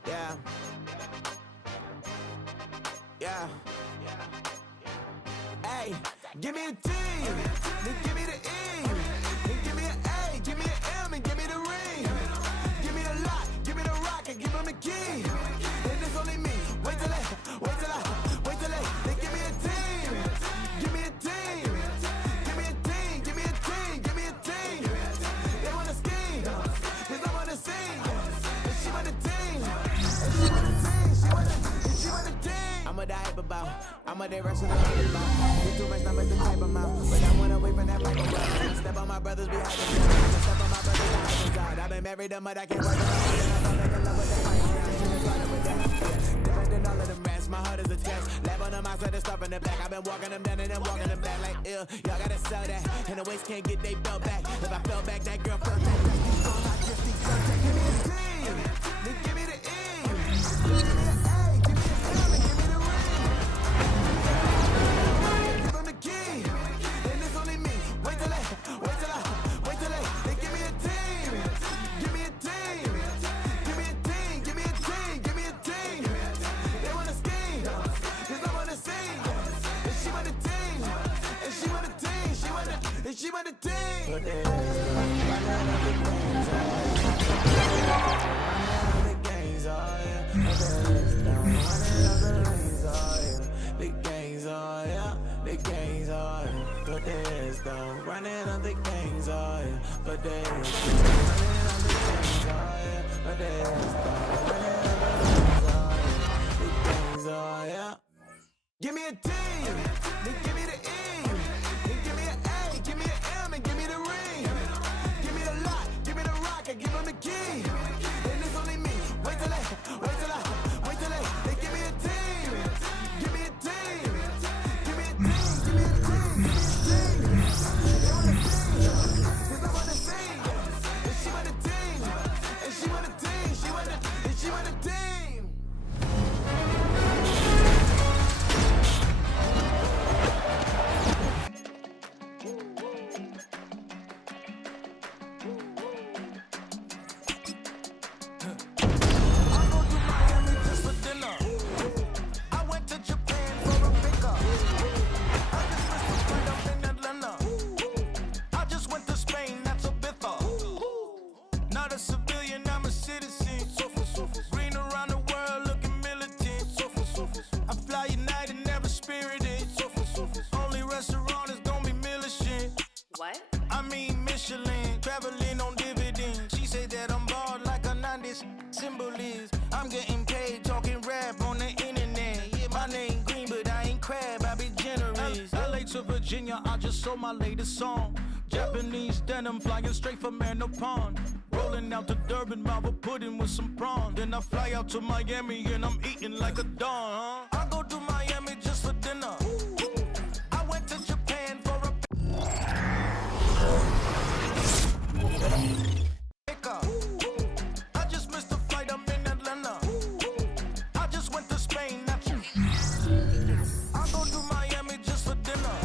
Yeah. Yeah. Hey, give me a T, then give me the E, then give me an A, give me an M, and give me the ring. Give me the lock, give me the rock, and give him the key. And it's only me. Wait till they, then give me a team. Give me a team. Give me a team, give me a team, give me a team. They wanna scheme, 'cause I wanna sing. And she want a team. And she want a team, she want a team. I'm a die about, I'm a day rushing the hype about. You too much numbers to type them out. But I wanna wait for that mic around. Step on my brothers behind the scenes. Step on my brothers behind the side. I've been married them, but I can't work it out. I'm in love with that mic around. She been started with that. Yeah. Different than all of them rats. My heart is a test. Lab on them outside, stuff in the back. I've been walking them down and then walking them back like ill. Y'all gotta sell that. And the waist can't get they belt back. If I fell back, that girl felt back. Give me a team. Then give me the E. Give me the A. Give me the M. And give me the ring. Give him the key. And it's only me. Wait till they. Then give me a team. Give me a team. Give me a team. Give me a team. Give me a team. They wanna scheme, 'cause I wanna sing. And she want a team. And she want a team. She want a team. The gangs are, yeah. The gangs are, yeah. The gangs are, but there's though. Running on the gangs are, yeah. But there's running on the gangs are, yeah. But there's though. Running on the gangs are, yeah. The gangs are, yeah. Give me a T, then give me the E, then give me an A, give me an M, and give me the ring. Give me the lock, give me the rock, and give him the key. And it's only me. Wait till they, then give me a team. Give me a team. Give me a team. Give me a team. Give me a team. They want a team, 'cause I want to sing. And she want a team. And she want a team. She want a team. to Virginia. Virginia, I just sold my latest song. Japanese denim flying straight from Manapon. Rolling out to Durban, mouth a pudding with some prawn. Then I fly out to Miami and I'm eating like a don, huh? I go to Miami just for dinner. I went to Japan for a pickup. I just missed a flight, I'm in Atlanta. I just went to Spain, that's you. I go to Miami just for dinner.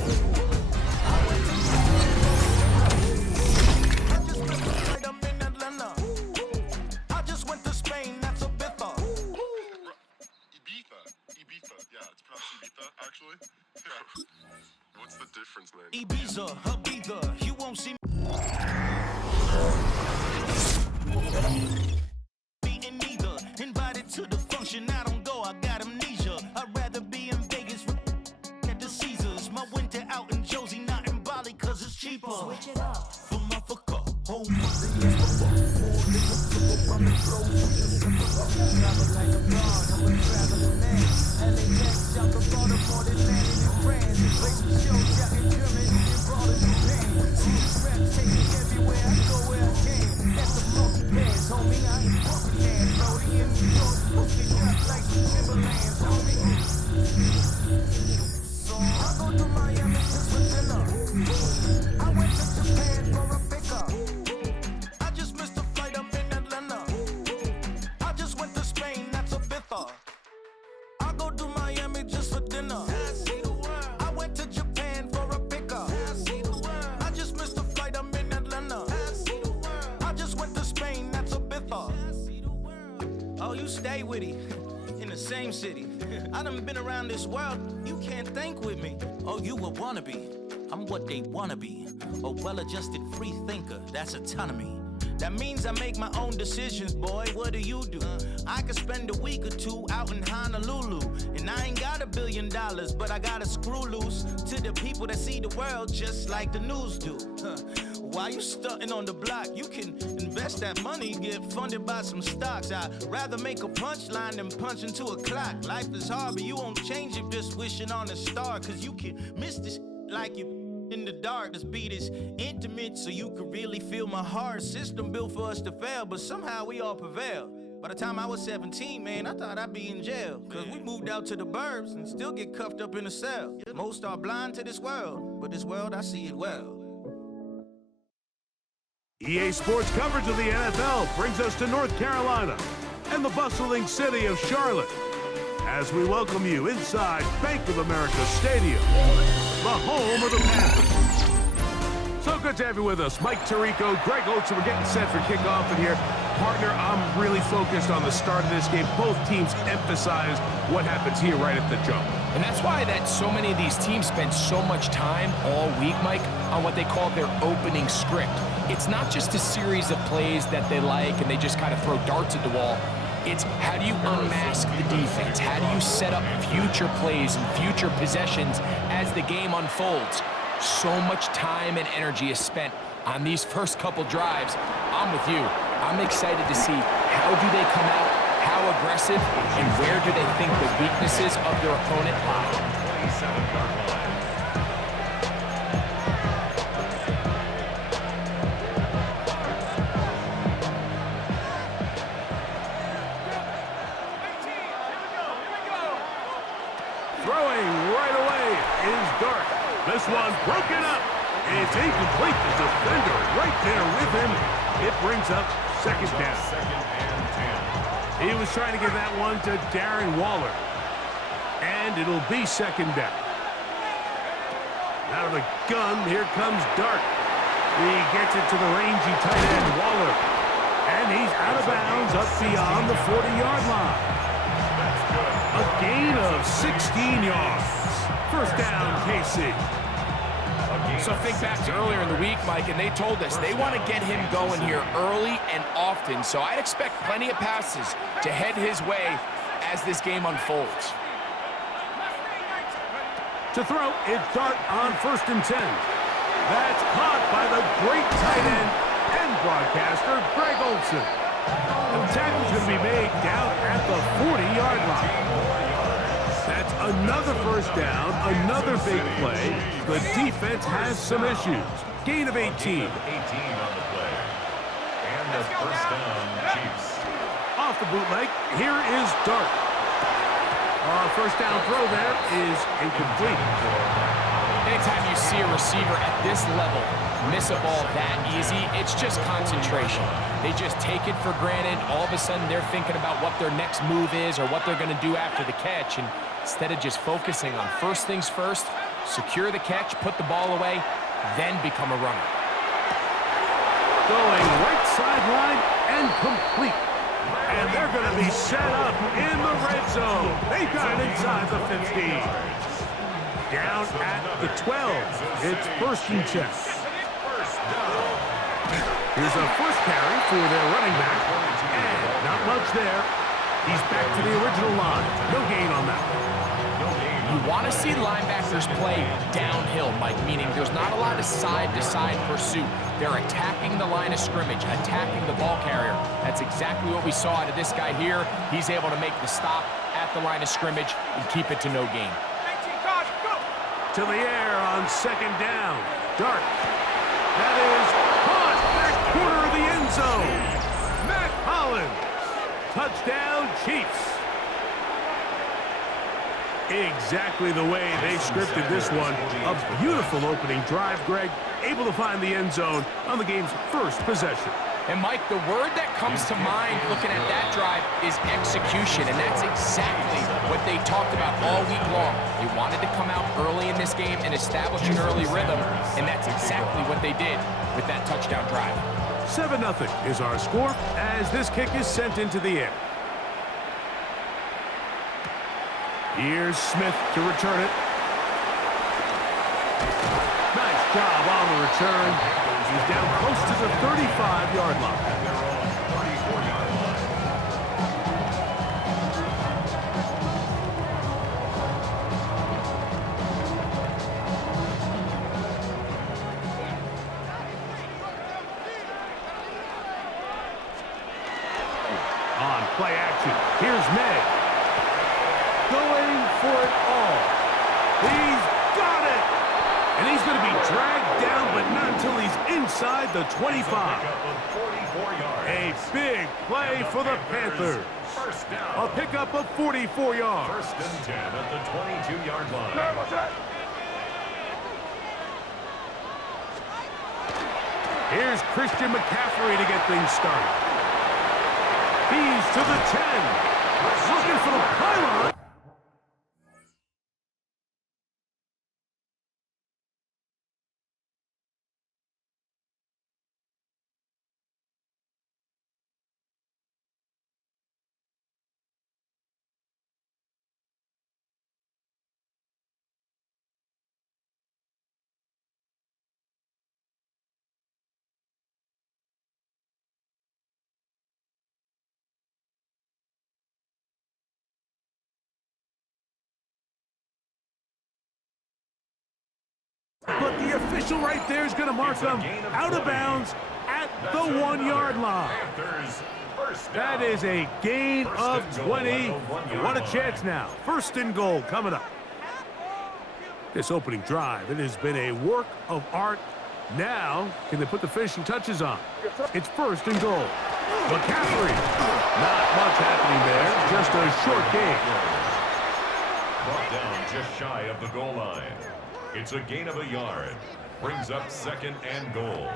I went to I just missed a flight, I'm in Atlanta. I just went to Spain, that's a bither. Ibiza. Yeah, it's pronounced Ibiza, actually. Yeah. What's the difference, man? Ibiza, Ibiza, you won't see me beating either. Invited to the function, I don't go, I got amnesia. I'd rather be in Vegas at the Caesars. My winter out in Josie, not in Bali, cause it's cheaper. Switch it up. From Africa, home of LAX, out the Baltimore, they landed in France. Play some shows out in Germany and brought it to Japan. See the rap, take me everywhere, I go where I can. That's the monkey pants, homie, I ain't fucking hands. Brody in New York, hooking up like some Timberlands, homie. So I go to Miami just for dinner. I went to Japan for a pickup. I just missed a flight, I'm in Atlanta. I just went to Spain, that's a bither. I go to Miami just for dinner. I see the world. I went to Japan for a pickup. I see the world. I just missed a flight, I'm in Atlanta. I see the world. I just went to Spain, that's a bither. I see the world. Oh, you stay with it. In the same city. I done been around this world. You can't think with me. Oh, you a wannabe. I'm what they wanna be. A well-adjusted free thinker. That's autonomy. That means I make my own decisions, boy. What do you do? I could spend a week or two out in Honolulu. And I ain't got $1 billion, but I got a screw loose to the people that see the world just like the news do. Why you stunting on the block? You can invest that money, get funded by some stocks. I'd rather make a punchline than punch into a clock. Life is hard, but you won't change it just wishing on a star. Cause you can miss this like you in the dark. This beat is intimate, so you can really feel my heart. System built for us to fail, but somehow we all prevail. By the time I was 17, man, I thought I'd be in jail. Cause we moved out to the burbs and still get cuffed up in a cell. Most are blind to this world, but this world, I see it well. EA Sports coverage of the NFL brings us to North Carolina and the bustling city of Charlotte as we welcome you inside Bank of America Stadium, the home of the Panthers. So good to have you with us. Mike Tirico, Greg Olson, we're getting set for kickoff in here. Partner, I'm really focused on the start of this game. Both teams emphasize what happens here right at the jump. And that's why so many of these teams spend so much time all week, Mike, on what they call their opening script. It's not just a series of plays that they like and they just kind of throw darts at the wall. It's how do you unmask the defense? How do you set up future plays and future possessions as the game unfolds? So much time and energy is spent on these first couple drives. I'm with you. I'm excited to see how do they come out, how aggressive, and where do they think the weaknesses of their opponent lie. 27-yard line. Throwing right away is Dart. This one broken up. It's incomplete. The defender right there with him. It brings up second down. Second and 10. He was trying to give that one to Darren Waller. And it'll be second down. Out of the gun, here comes Dart. He gets it to the rangy tight end, Waller. And he's out of bounds up beyond the 40-yard line. That's good. A gain of 16 yards. First down, KC. So think back to earlier in the week, Mike, and they told us they want to get him going here early and often. So I'd expect plenty of passes to head his way as this game unfolds. To throw, it's Dart on 1st and 10. That's caught by the great tight end and broadcaster, Greg Olson. The tackle's going to be made down at the 40-yard line. That's another first down, another big play. The defense has some issues. Gain of 18. 18 on the play. And the first down, Chiefs. Off the bootleg, here is Dart. First down throw there is incomplete. Anytime you see a receiver at this level miss a ball that easy, it's just concentration. They just take it for granted. All of a sudden, they're thinking about what their next move is or what they're going to do after the catch. And instead of just focusing on first things first, secure the catch, put the ball away, then become a runner. Going right sideline and complete. And they're going to be set up in the red zone. They got it inside the 15. Down at the 12. It's first and 10. Here's a first carry for their running back. And not much there. He's back to the original line. No gain on that. You want to see linebackers play downhill, Mike, meaning there's not a lot of side-to-side pursuit. They're attacking the line of scrimmage, attacking the ball carrier. That's exactly what we saw out of this guy here. He's able to make the stop at the line of scrimmage and keep it to no gain. To the air on second down. Dart. That is caught back corner of the end zone. Matt Hollins. Touchdown, Chiefs. Exactly the way they scripted this one. A beautiful opening drive, Greg. Able to find the end zone on the game's first possession. And, Mike, the word that comes to mind looking at that drive is execution, and that's exactly what they talked about all week long. They wanted to come out early in this game and establish an early rhythm, and that's exactly what they did with that touchdown drive. 7-0 is our score as this kick is sent into the air. Here's Smith to return it. Nice job on the return. He's down close to the 35-yard line. On play action, here's May. Going for it all. He's got it! And he's going to be dragged down, but not until he's inside the 25. A big play for the Panthers. A pickup of 44 yards. First and 10 at the 22-yard line. Here's Christian McCaffrey to get things started. He's to the 10. Looking for the pylon. But the official right there is going to mark them out of bounds at the 1-yard line. That is a gain of 20. What a chance now. First and goal coming up. This opening drive, it has been a work of art. Now, can they put the finishing touches on? It's first and goal. McCaffrey. Not much happening there. Just a short gain. Brought down just shy of the goal line. It's a gain of a yard. Brings up second and goal.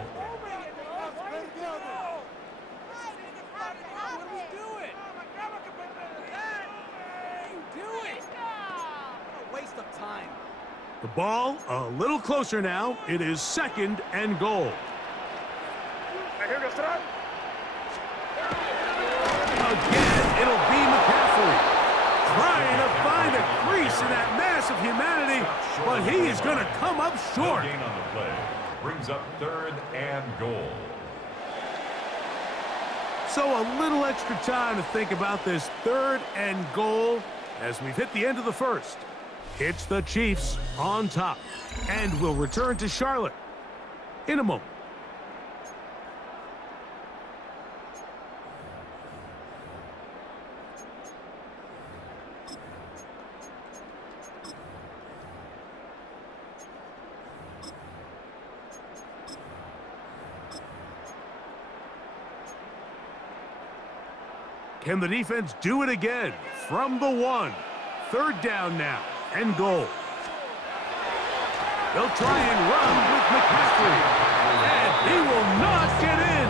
Waste of time. The ball a little closer now. It is second and goal. Again, it'll be McCaffrey. Trying to find a crease in that mass of humanity, but he is going to come up short. Gain on the play. Brings up third and goal. So a little extra time to think about this third and goal as we've hit the end of the first. It's the Chiefs on top, and we'll return to Charlotte in a moment. Can the defense do it again? From the 1. 3rd down now, and goal. They'll try and run with McCaffrey. And he will not get in.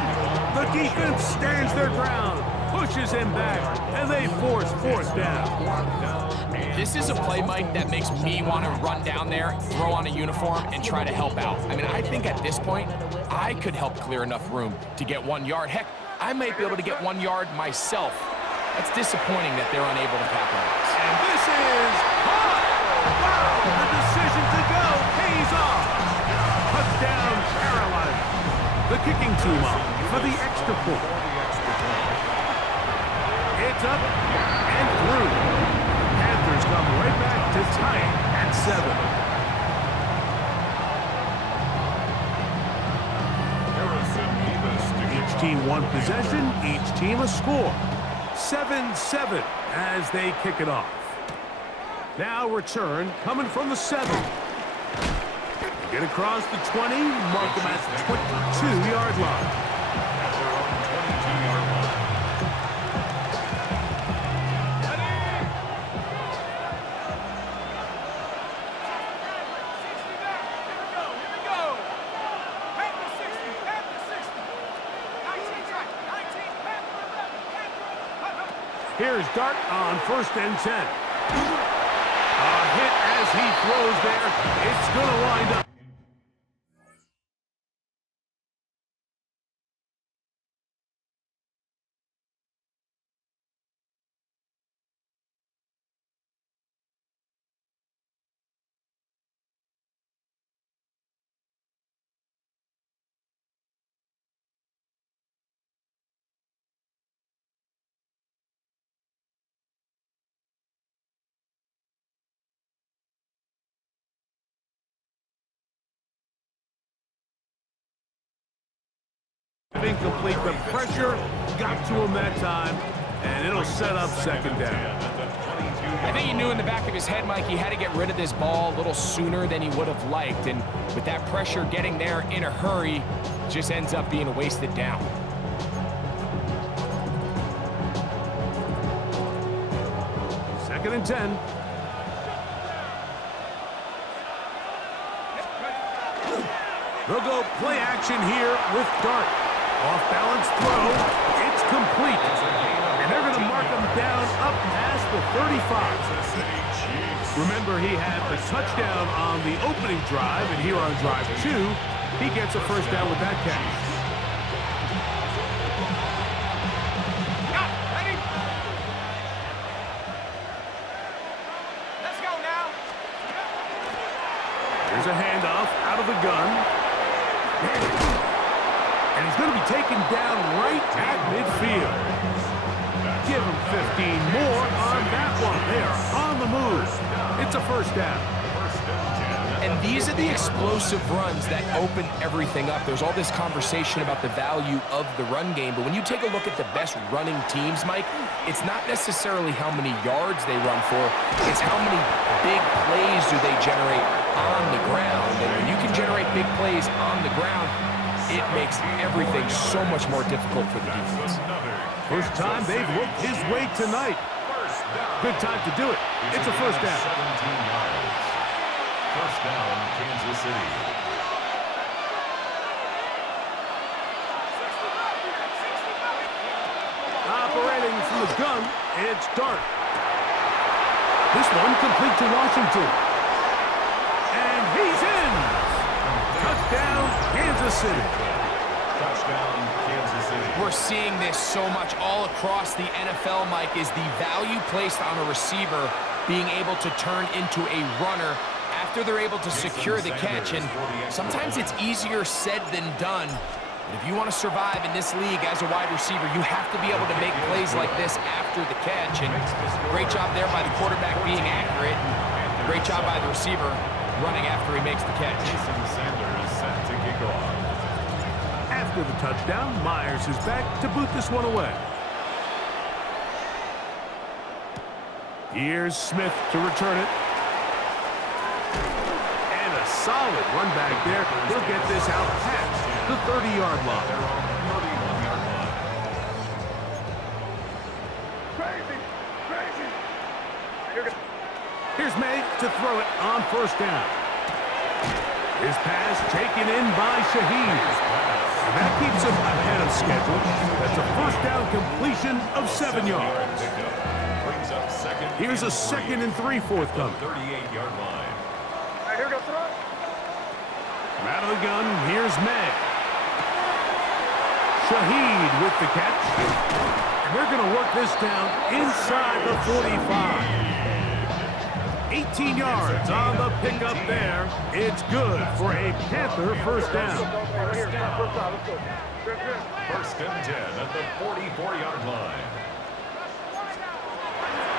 The defense stands their ground, pushes him back, and they force 4th down. This is a play, Mike, that makes me want to run down there, throw on a uniform, and try to help out. I mean, I think at this point, I could help clear enough room to get 1 yard. Heck, I might be able to get 1 yard myself. It's disappointing that they're unable to capitalize. And this is high. Wow, the decision to go pays off. Touchdown, Carolina. The kicking team up for the extra point. It's up and through. Panthers come right back to tie it at 7. Each team 1 possession, each team a score. 7-7 as they kick it off. Now return coming from the 7. Get across the 20, mark them at the 22-yard line. At their own 22-yard line. Here's Dart on 1st and 10. A hit as he throws there. It's going to wind up. Incomplete. The pressure got to him that time, and it'll set up 2nd down. I think he knew in the back of his head, Mike, he had to get rid of this ball a little sooner than he would have liked. And with that pressure getting there in a hurry, just ends up being a wasted down. Second and 10. They'll go play action here with Dart. Off-balance throw. It's complete. And they're going to mark him down up past the 35. Remember, he had the touchdown on the opening drive, and here on drive 2, he gets a 1st down with that catch. Ready? Let's go now. Here's a handoff out of the gun. And he's going to be taken down right at midfield. Give him 15 more on that one. They are on the move. It's a 1st down. And these are the explosive runs that open everything up. There's all this conversation about the value of the run game, but when you take a look at the best running teams, Mike, it's not necessarily how many yards they run for, it's how many big plays do they generate on the ground. And when you can generate big plays on the ground, it makes everything so much more difficult for the defense. First time they've looked his way tonight. Good time to do it. It's a 1st down. 17 yards. 1st down, Kansas City. Operating from the gun, it's Dart. This one complete to Washington. And he's in. Touchdown, Kansas City. Touchdown, Kansas City. We're seeing this so much all across the NFL, Mike, is the value placed on a receiver being able to turn into a runner after they're able to secure the catch. And sometimes it's easier said than done. But if you want to survive in this league as a wide receiver, you have to be able to make plays like this after the catch. And great job there by the quarterback being accurate. Great job by the receiver running after he makes the catch. Jason Sanders set to kick off. After the touchdown, Myers is back to boot this one away. Here's Smith to return it. And a solid run back there. He'll get this out past the 30-yard line. Here's May to throw it on first down. His pass taken in by Shaheed. And that keeps him ahead of schedule. That's a first down completion of 7 yards. Here's a 2nd and 3 forthcoming. 38-yard line. From out of the gun, here's May. Shaheed with the catch. And they're going to work this down inside the 45. 18 yards on the pickup there. It's good for a Panther first down. First and 10 at the 44-yard line.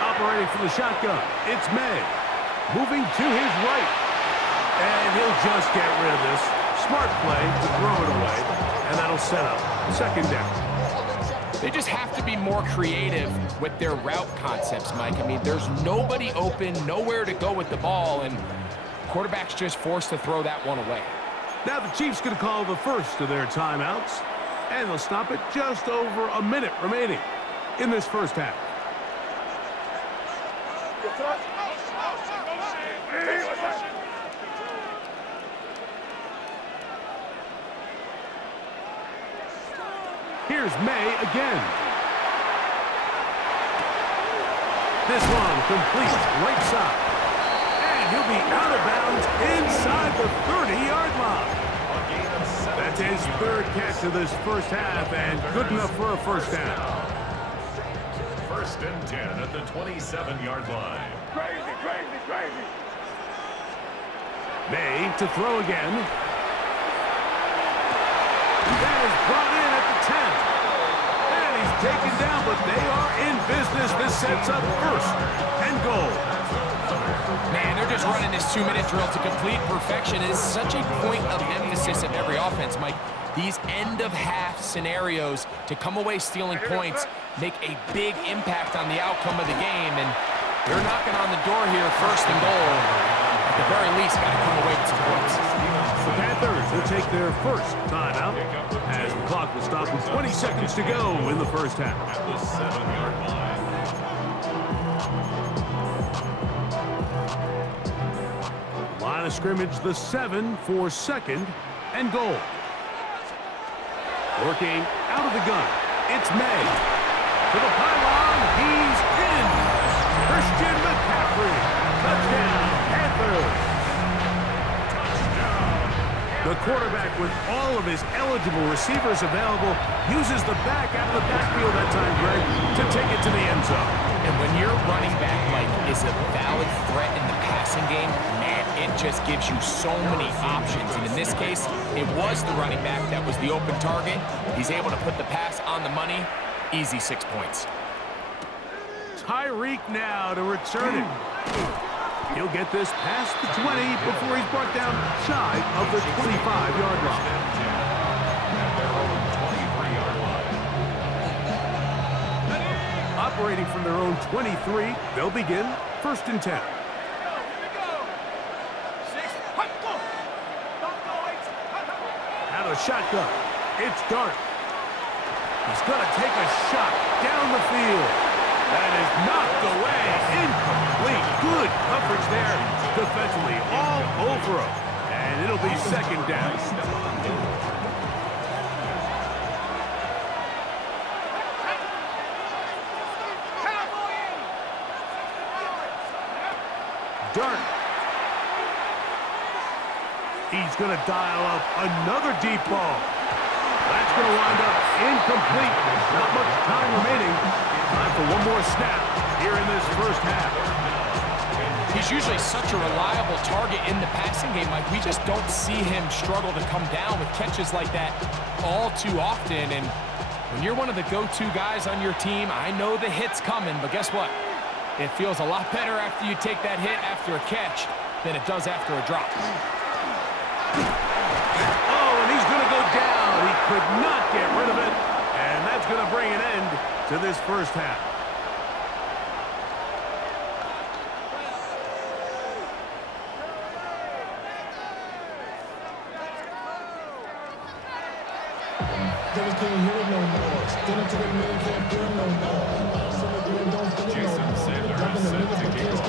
Operating from the shotgun, it's May. Moving to his right. And he'll just get rid of this. Smart play to throw it away. And that'll set up 2nd down. They just have to be more creative with their route concepts, Mike. I mean, there's nobody open, nowhere to go with the ball, and quarterback's just forced to throw that one away. Now the Chiefs going to call the first of their timeouts, and they'll stop it just over a minute remaining in this first half. Here's May again. This one complete right side. And he'll be out of bounds inside the 30-yard line. That's his 3rd catch of this first half and good enough for a first down. First and 10 at the 27-yard line. Crazy. May to throw again. That is brought in at the 10. And he's taken down, but they are in business. This sets up 1st and goal. Man, they're just running this 2-minute drill to complete perfection. It is such a point of emphasis of every offense, Mike. These end-of-half scenarios to come away stealing points make a big impact on the outcome of the game. And they're knocking on the door here, 1st and goal. At the very least, got to come away with some points. The Panthers will take their first timeout as the clock will stop with 20 seconds to go in the first half. At the 7-yard line. Line of scrimmage, the 7 for 2nd and goal. Working out of the gun, it's May. To the pylon, he's in. Christian McCaffrey, touchdown, Panthers. The quarterback, with all of his eligible receivers available, uses the back out of the backfield that time, Greg, to take it to the end zone. And when your running back, Mike, is a valid threat in the passing game, man, it just gives you so many options. And in this case, it was the running back that was the open target. He's able to put the pass on the money. Easy 6 points. Tyreek now to return it. He'll get this past the 20 before he's brought down shy of the 25-yard line. Operating from their own 23, they'll begin 1st and 10. Out of the shotgun, it's Dart. He's going to take a shot down the field. That is knocked away. Incomplete. Good coverage there defensively all over him. And it'll be 2nd down. Dart. He's going to dial up another deep ball. That's going to wind up incomplete. Not much time remaining. Time for one more snap here in this first half. He's usually such a reliable target in the passing game. Like, we just don't see him struggle to come down with catches like that all too often. And when you're one of the go-to guys on your team, I know the hit's coming, but guess what? It feels a lot better after you take that hit after a catch than it does after a drop. Oh, and he's going to go down. He could not get rid of it. And that's going to bring an end to this first half. They was getting hit no more. Get into the main camp, no more. Jason Sanders set to kick off.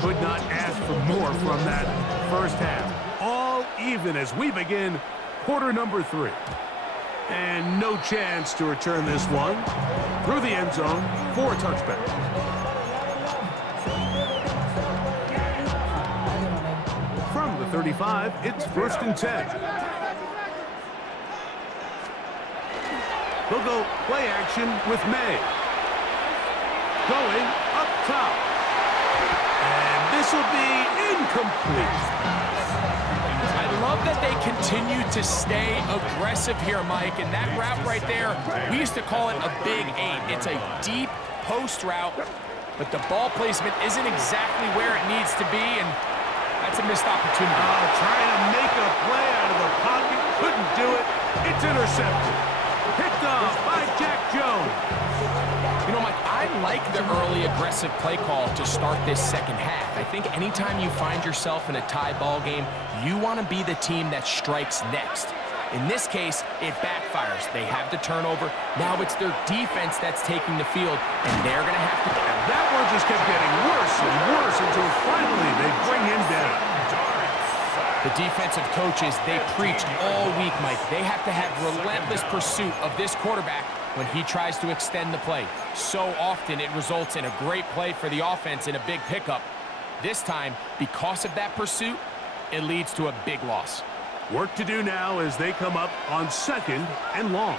Could not ask for more from that first half. All even as we begin quarter number 3. And no chance to return this one through the end zone for a touchback. From the 35, it's 1st and 10. They'll go play action with May. Going up top. And this will be incomplete. I love that they continue to stay aggressive here, Mike, and that route right there, we used to call it a big 8. It's a deep post route, but the ball placement isn't exactly where it needs to be, and that's a missed opportunity. Trying to make a play out of the pocket, couldn't do it. It's intercepted. Picked off by Jack Jones. You know, Mike, I like the early aggressive play call to start this second half. I think anytime you find yourself in a tie ball game, you want to be the team that strikes next. In this case, it backfires. They have the turnover. Now it's their defense that's taking the field, and they're going to have to... And that one just kept getting worse and worse until finally they bring him down. The defensive coaches, they preached all week, Mike. They have to have relentless pursuit of this quarterback when he tries to extend the play. So often it results in a great play for the offense and a big pickup. This time, because of that pursuit, it leads to a big loss. Work to do now as they come up on 2nd and long.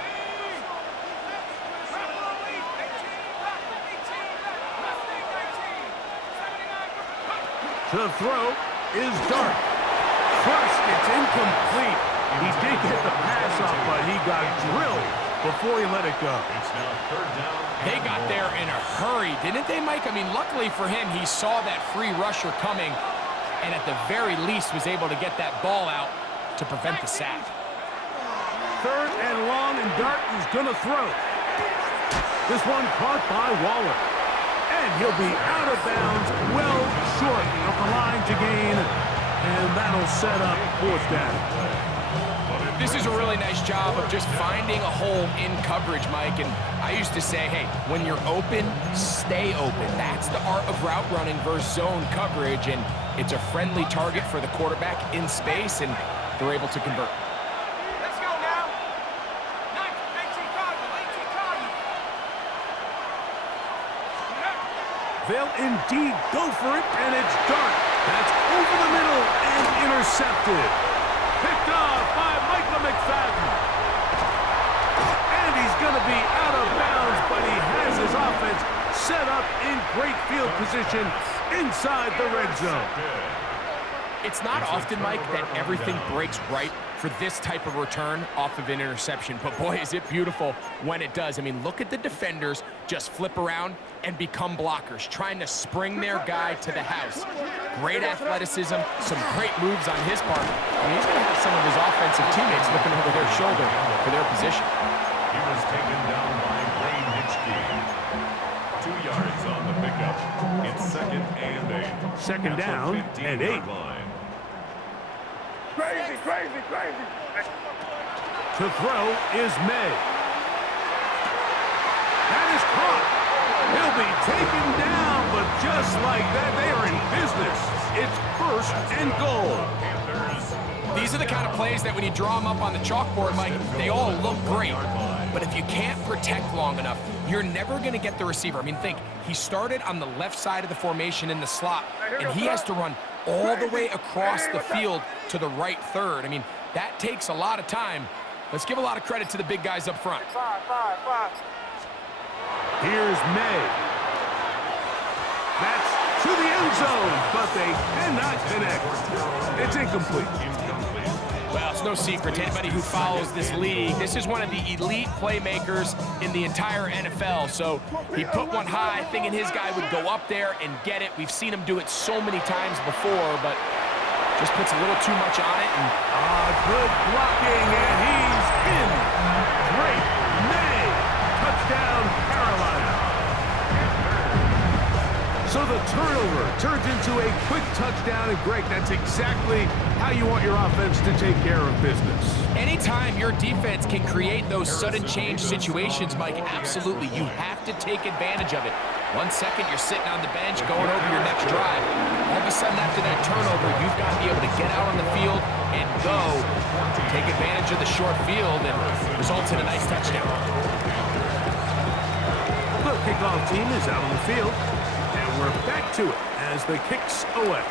To throw is Dart. First, it's incomplete. He did get the pass off, but he got drilled before he let it go. It's now 3rd down. They got there in a hurry, didn't they, Mike? I mean, luckily for him, he saw that free rusher coming and at the very least was able to get that ball out to prevent the sack. 3rd and long, and Dart is going to throw. This one caught by Waller. And he'll be out of bounds, well short of the line to gain, and that'll set up 4th down. This is a really nice job of just finding a hole in coverage, Mike. And I used to say, hey, when you're open, stay open. That's the art of route running versus zone coverage. And it's a friendly target for the quarterback in space, and they're able to convert. Let's go now. 18 Cardinal, 18 Cardinal. They'll indeed go for it, and it's Dart. That's over the middle and intercepted. Picked off by Michael McFadden. And he's going to be out of bounds, but he has his offense set up in great field position inside the red zone. It's not often, Mike, that everything breaks right for this type of return off of an interception. But boy, is it beautiful when it does. I mean, look at the defenders just flip around and become blockers, trying to spring their guy to the house. Great athleticism, some great moves on his part. I mean, he's going to have some of his offensive teammates looking over their shoulder for their position. He was taken down by Wayne Hitchkey. 2 yards on the pickup. It's 2nd and 8. 2nd down and 8. Crazy, crazy, crazy. To throw is May. That is caught. He'll be taken down, but just like that, they are in business. It's 1st and goal. These are the kind of plays that when you draw them up on the chalkboard, Mike, they all look great. But if you can't protect long enough, you're never going to get the receiver. I mean, think, he started on the left side of the formation in the slot, and he has to run all the way across the field to the right third. I mean, that takes a lot of time. Let's give a lot of credit to the big guys up front. Here's May. That's to the end zone, but they cannot connect. It's incomplete. Well, it's no secret to anybody who follows this league. This is one of the elite playmakers in the entire NFL. So he put one high, thinking his guy would go up there and get it. We've seen him do it so many times before, but just puts a little too much on it. And good blocking, and he's in. Great May. Touchdown, Carolina. So the turnover turns into a quick touchdown, and Greg, that's exactly how you want your offense to take care of business. Anytime your defense can create those sudden change situations, Mike, absolutely, you have to take advantage of it. 1 second, you're sitting on the bench going over your next drive. All of a sudden, after that turnover, you've got to be able to get out on the field and go, take advantage of the short field, and results in a nice touchdown. The kickoff team is out on the field, and we're back to it as the kick's away.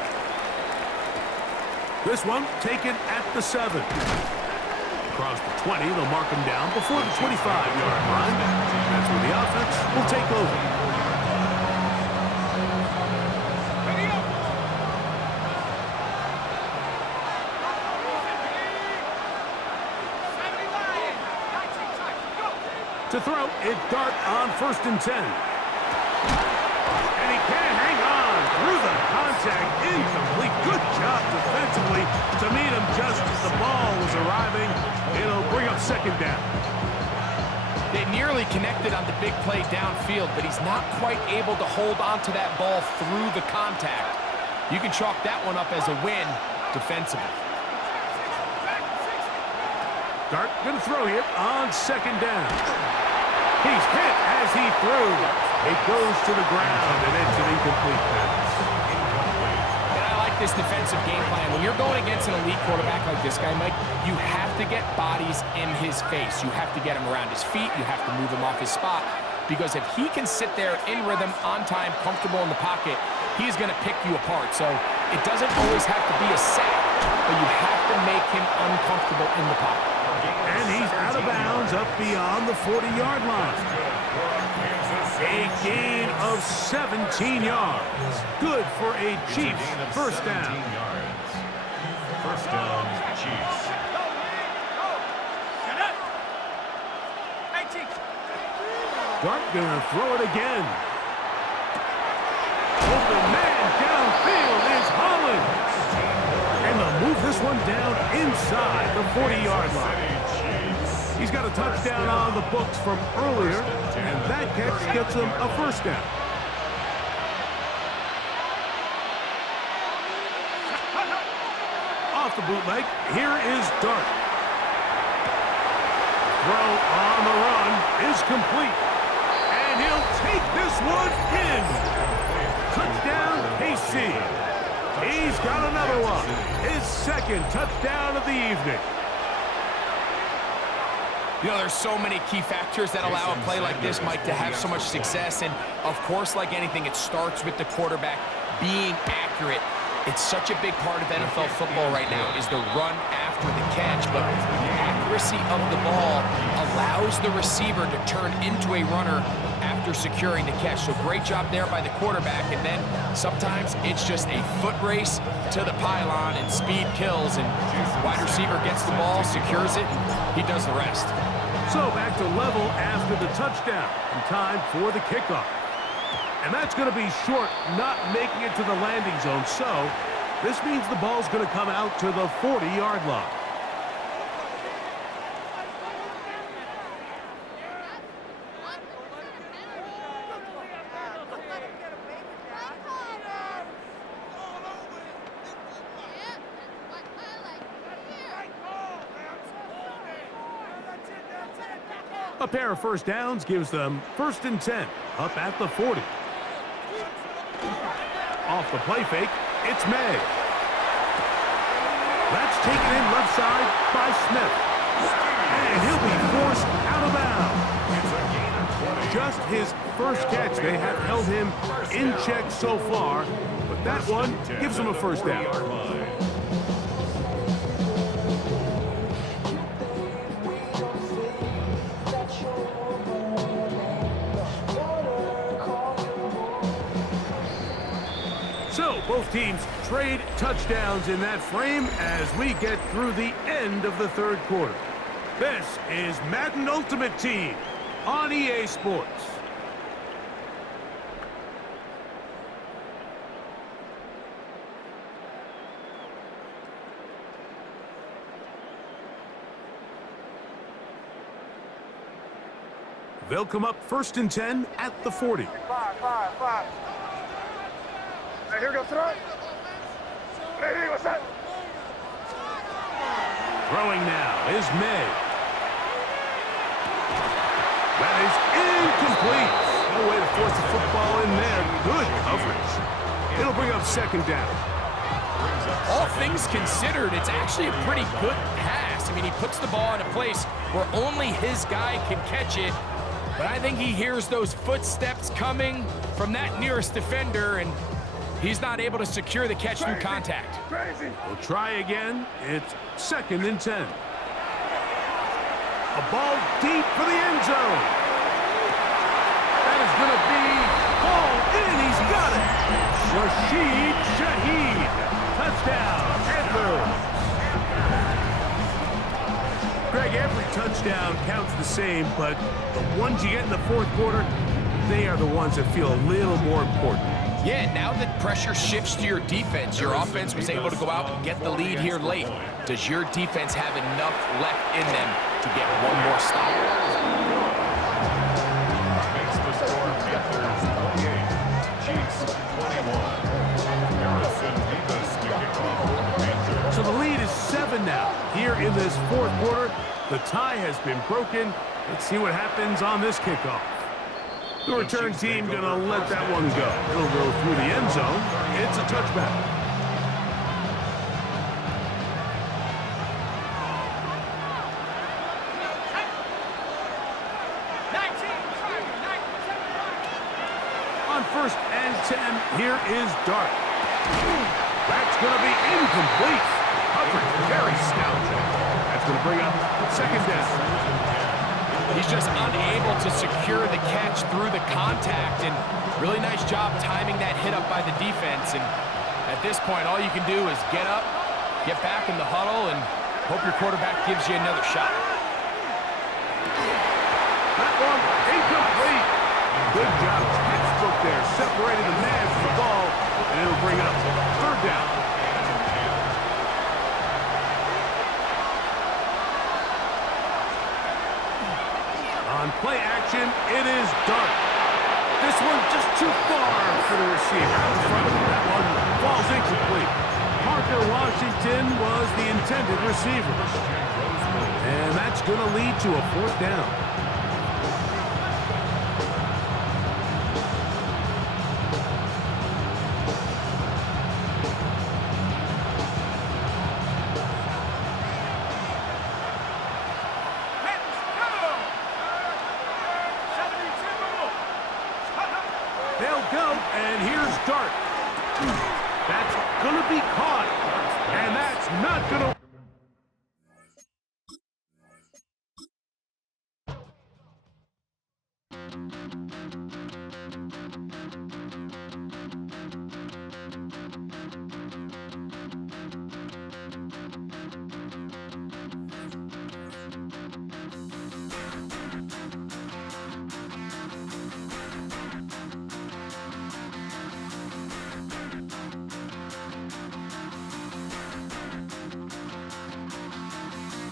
This one taken at the 7. Across the 20, they'll mark him down before the 25-yard line. That's where the offense will take over. To throw, it's Dart on 1st and 10. And he can't hang on through the contact. Incomplete. Good job defensively to meet him just as the ball was arriving. It'll bring up 2nd down. They nearly connected on the big play downfield, but he's not quite able to hold on to that ball through the contact. You can chalk that one up as a win defensively. Dart going to throw here on 2nd down. He's hit as he threw. It goes to the ground, and it's an incomplete pass. And I like this defensive game plan. When you're going against an elite quarterback like this guy, Mike, you have to get bodies in his face. You have to get him around his feet. You have to move him off his spot. Because if he can sit there in rhythm, on time, comfortable in the pocket, he's going to pick you apart. So it doesn't always have to be a sack, but you have to make him uncomfortable in the pocket. And he's out of bounds up beyond the 40-yard line. A gain of 17 yards. Good for a Chiefs first down. First down, Chiefs. Dart gonna throw it again. Open man downfield is Holland. And they'll move this one down inside the 40-yard line. He's got a touchdown on the books from earlier, and that catch gets him a first down. Off the bootleg, here is Dart. Throw on the run is complete, and he'll take this one in. Touchdown, KC. He's got another one. His 2nd touchdown of the evening. You know, there's so many key factors that allow a play like this, Mike, to have so much success. And, of course, like anything, it starts with the quarterback being accurate. It's such a big part of NFL football right now is the run after the catch. But the accuracy of the ball allows the receiver to turn into a runner after securing the catch. So great job there by the quarterback. And then sometimes it's just a foot race to the pylon and speed kills. And wide receiver gets the ball, secures it, and he does the rest. So back to level after the touchdown, and time for the kickoff. And that's going to be short, not making it to the landing zone. So this means the ball's going to come out to the 40-yard line. A pair of first downs gives them 1st and 10, up at the 40. Off the play fake, it's May. That's taken in left side by Smith. And he'll be forced out of bounds. Just his first catch. They have held him in check so far, but that one gives him a first down. So both teams trade touchdowns in that frame as we get through the end of the 3rd quarter. This is Madden Ultimate Team on EA Sports. They'll come up 1st and 10 at the 40. here we go, throw it. Hey, what's that? Throwing now is May. That is incomplete. No way to force the football in there. Good coverage. It'll bring up second down. All things considered, it's actually a pretty good pass. I mean, he puts the ball in a place where only his guy can catch it. But I think he hears those footsteps coming from that nearest defender, and he's not able to secure the catch through contact. We'll try again. It's 2nd and 10. A ball deep for the end zone. That is going to be ball in. He's got it. Rashid Shaheed. Touchdown, Panthers. Greg, every touchdown counts the same, but the ones you get in the fourth quarter, they are the ones that feel a little more important. Yeah, now that pressure shifts to your defense, your offense was able to go out and get the lead here late. Does your defense have enough left in them to get one more stop? Makes the score Panthers 28, Chiefs 21. Harrison Vivas to kick off for the Panthers. So the lead is 7 now. Here in this fourth quarter, the tie has been broken. Let's see what happens on this kickoff. The return team gonna let that one go. It'll go through the end zone. It's a touchback. On 1st and 10, here is Dart. That's gonna be incomplete. Coverage very stout. That's gonna bring up second down. He's just unable to secure the catch through the contact, and really nice job timing that hit up by the defense. And at this point, all you can do is get up, get back in the huddle, and hope your quarterback gives you another shot. That one incomplete. Good job, textbook there, separating the man from the ball, and it'll bring up 3rd down. On play action, it is Dart. This one just too far for the receiver. Out in front of him. That one falls incomplete. Parker Washington was the intended receiver. And that's going to lead to a 4th down. They'll go, and here's Dart. That's going to be caught, and that's not going to...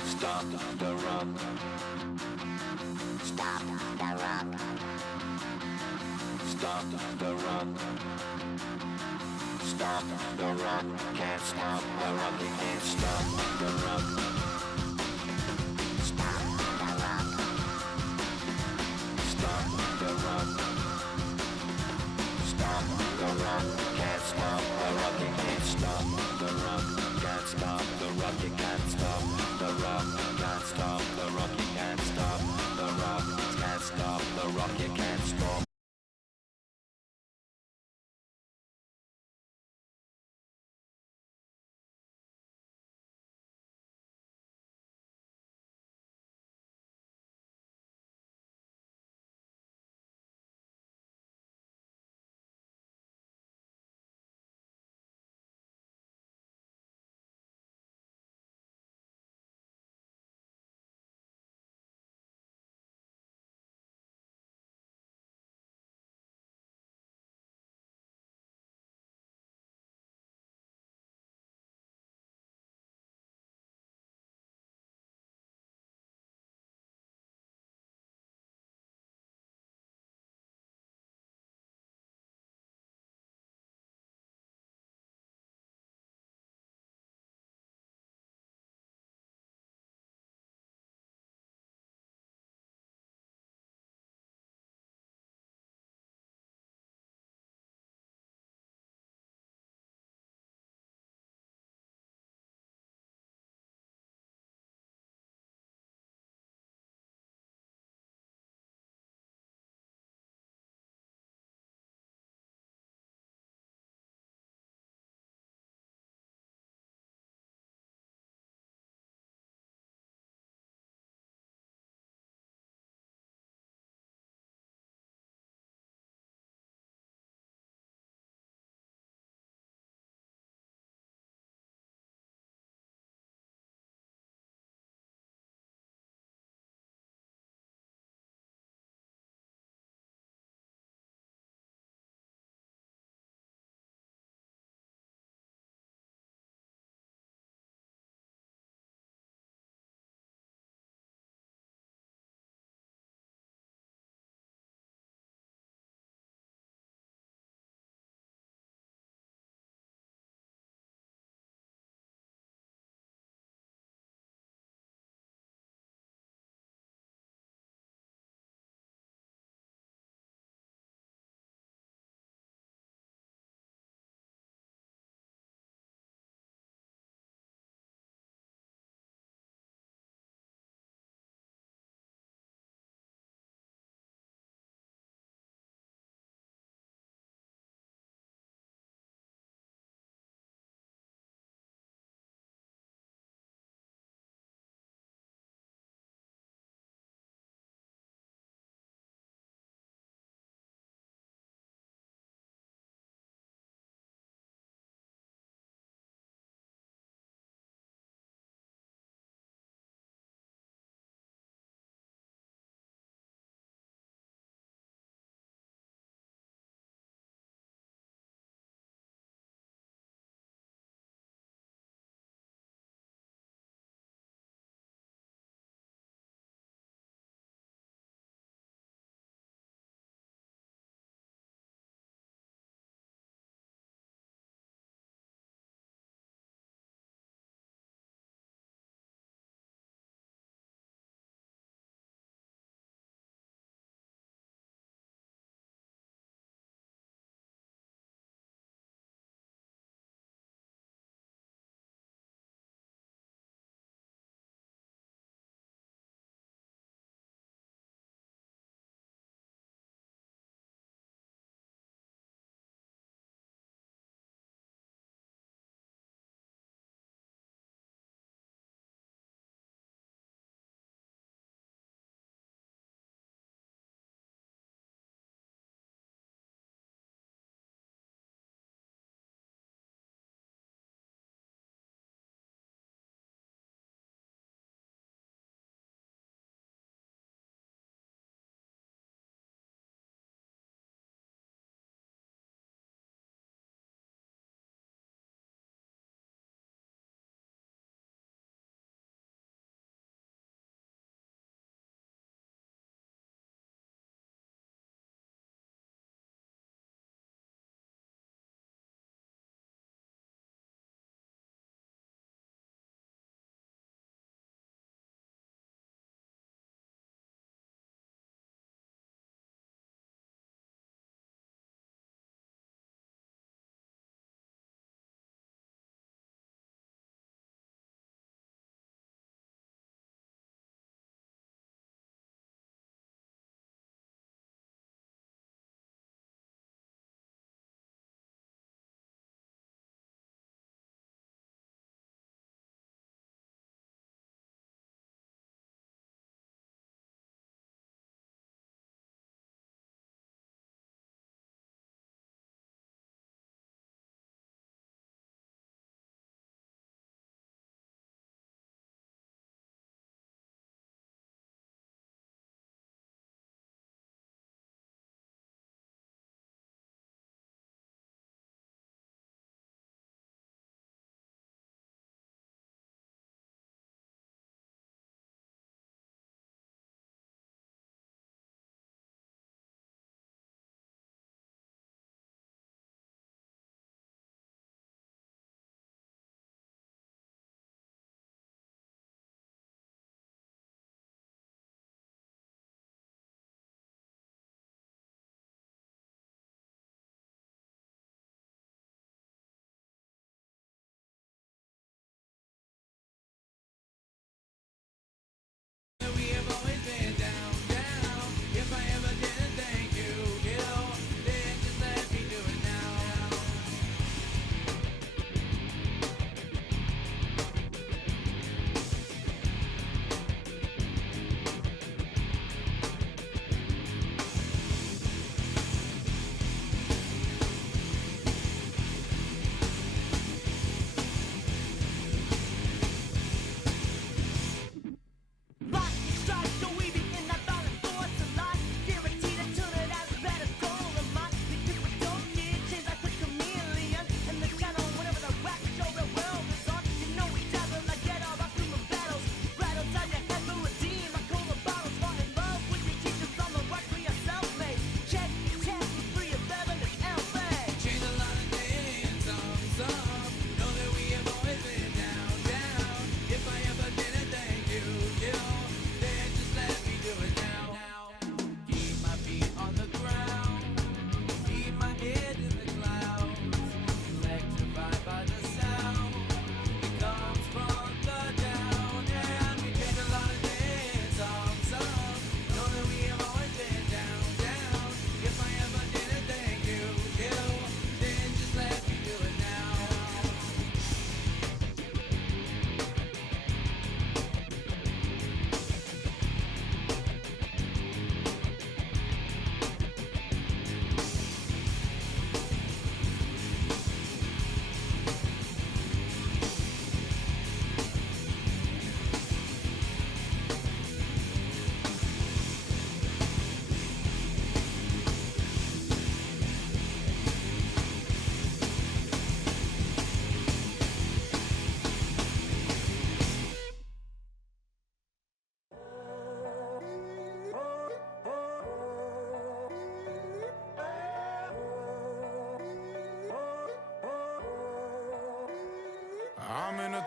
Stop the run. Stop the run. Stop the run. Stop the run. Can't stop the run. You can't stop the run. Stop the run. Stop the run. Stop the run. Can't stop the run. You can't stop the run. Can't stop the run. You can't stop the run. Can't stop the rock. You can't stop the rock. Can't stop the rock. You can't stop.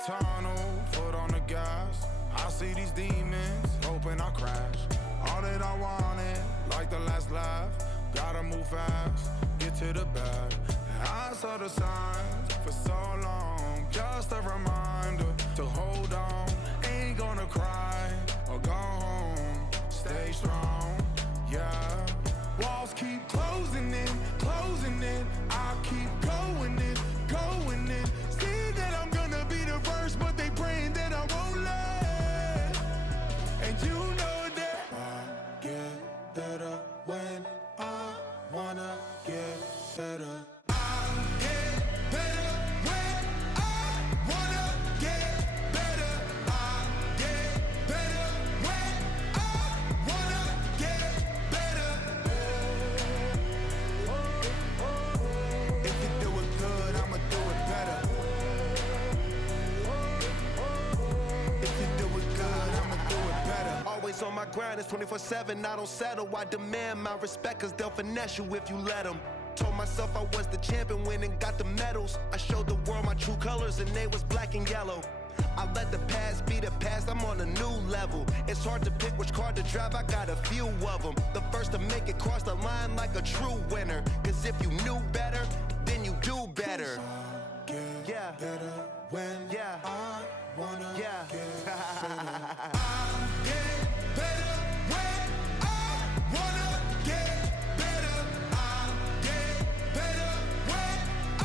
tunnel, foot on the gas. I see these demons, hoping I crash. All that I wanted, like the last laugh. Gotta move fast, get to the bag. I saw the signs for so long, just a reminder to hold on. Ain't gonna cry or go home, stay strong, yeah. Walls keep closing in, I keep going in, going in. See that I'm gonna be the first, but they praying that I won't let. And you know that I get better when I wanna get better. I get better when I wanna get better. I get better when I wanna get better. If you do it good, I'ma do it better. If you do it good, I'ma do it better. Always on my grind, it's 24/7, I don't settle. I demand my respect, cause they'll finesse you if you let them. Told myself I was the champion, went and got the medals. I showed the world my true colors and they was black and yellow. I let the past be the past, I'm on a new level. It's hard to pick which car to drive, I got a few of them. The first to make it cross the line like a true winner. Cause if you knew better, then you do better. Yeah. Better when I wanna get better. I get better when I wanna get better. I get better when I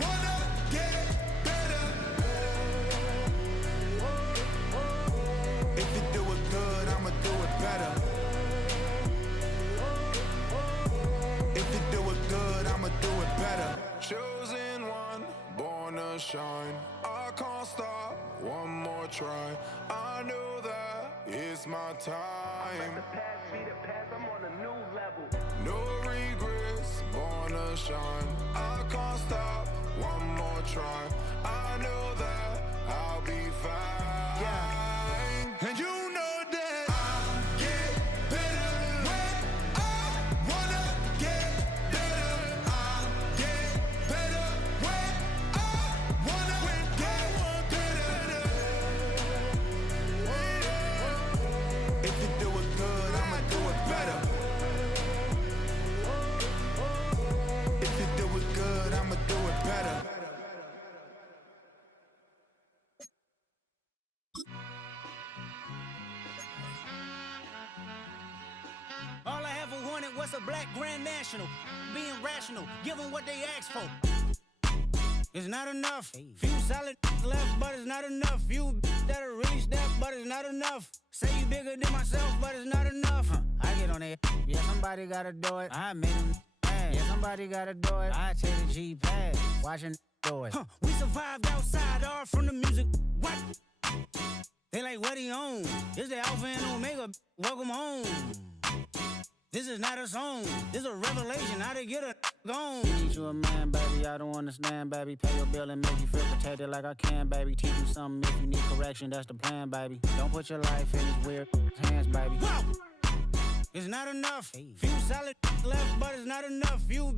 wanna get better. If you do it good, I'ma do it better. If you do it good, I'ma do it better. Chosen one, born to shine. I can't stop, one more try. I know that it's my time. Let the past be the past, I'm on a new level. No regrets, born to shine. I can't stop, one more try. I know that I'll be fine. Yeah. And you know that I get better when I wanna get better. I get better when I wanna get better. If you do it good, I'ma do it better. If you do it good, I'ma do it better. All I ever wanted was a black grand national. Being rational, give them what they asked for. It's not enough. Few solid left, but it's not enough. Few that'll reach that, but it's not enough. Say you bigger than myself, but it's not enough. I get on it. Yeah, somebody gotta do it. I made them mad. Yeah, somebody gotta do it. I take the G-pad, watching do it. We survived outside, all from the music. What? They like, what he on? This the Alpha and Omega. Welcome home. This is not a song. This is a revelation. How to get a gone. Teach you a man, baby. I don't understand, baby. Pay your bill and make you feel protected like I can, baby. Teach you something if you need correction. That's the plan, baby. Don't put your life in these weird hands, baby. Whoa! It's not enough. Few solid left, but it's not enough. Few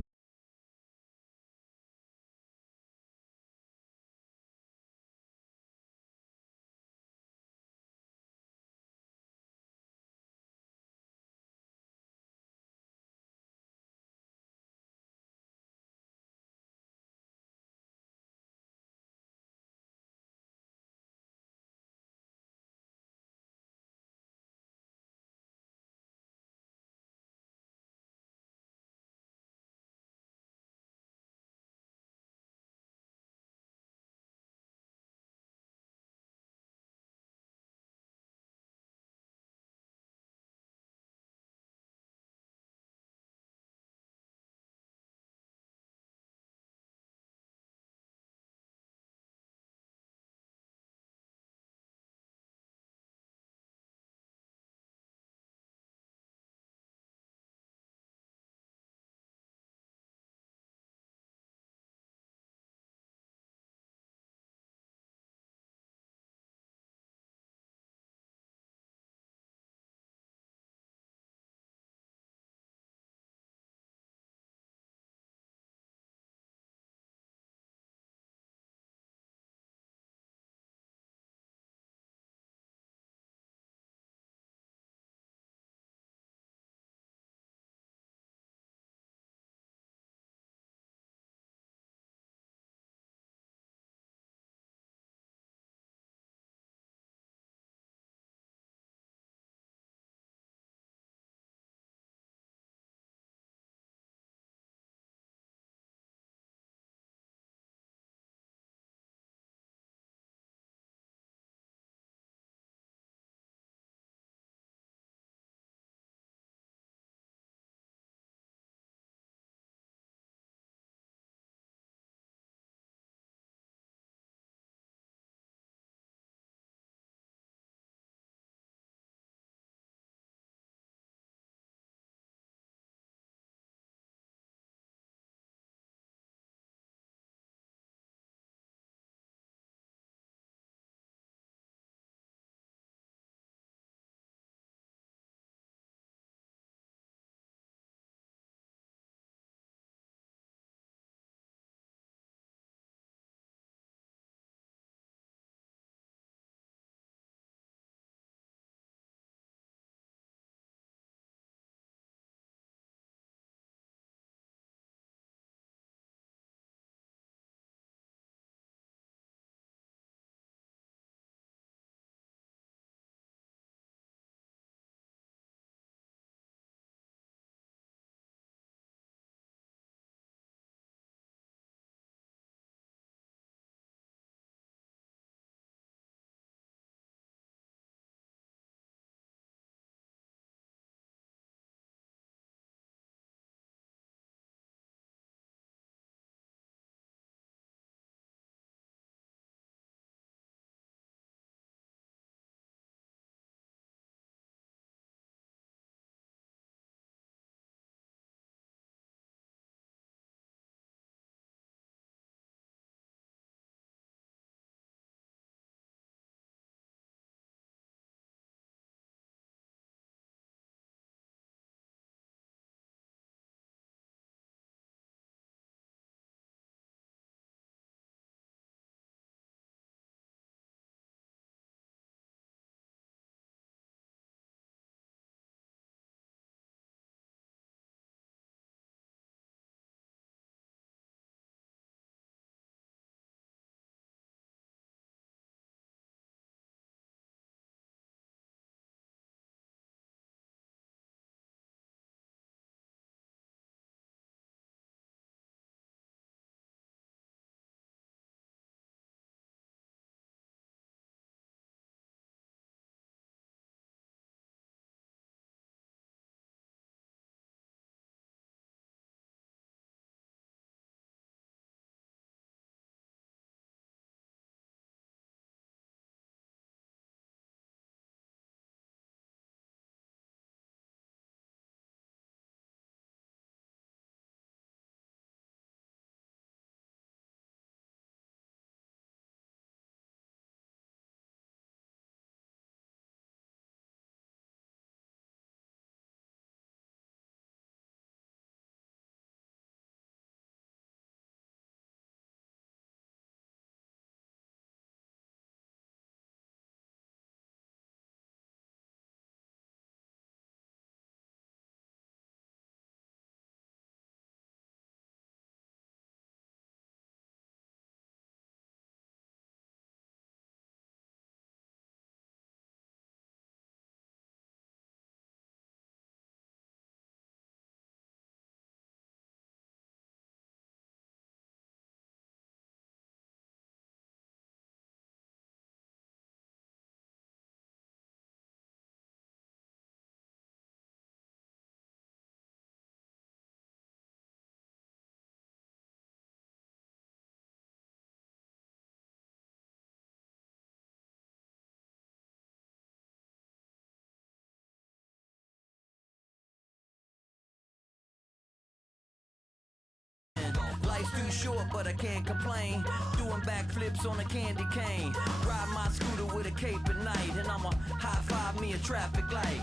too short, but I can't complain. Doing backflips on a candy cane. Ride my scooter with a cape at night, and I'ma high-five me a traffic light.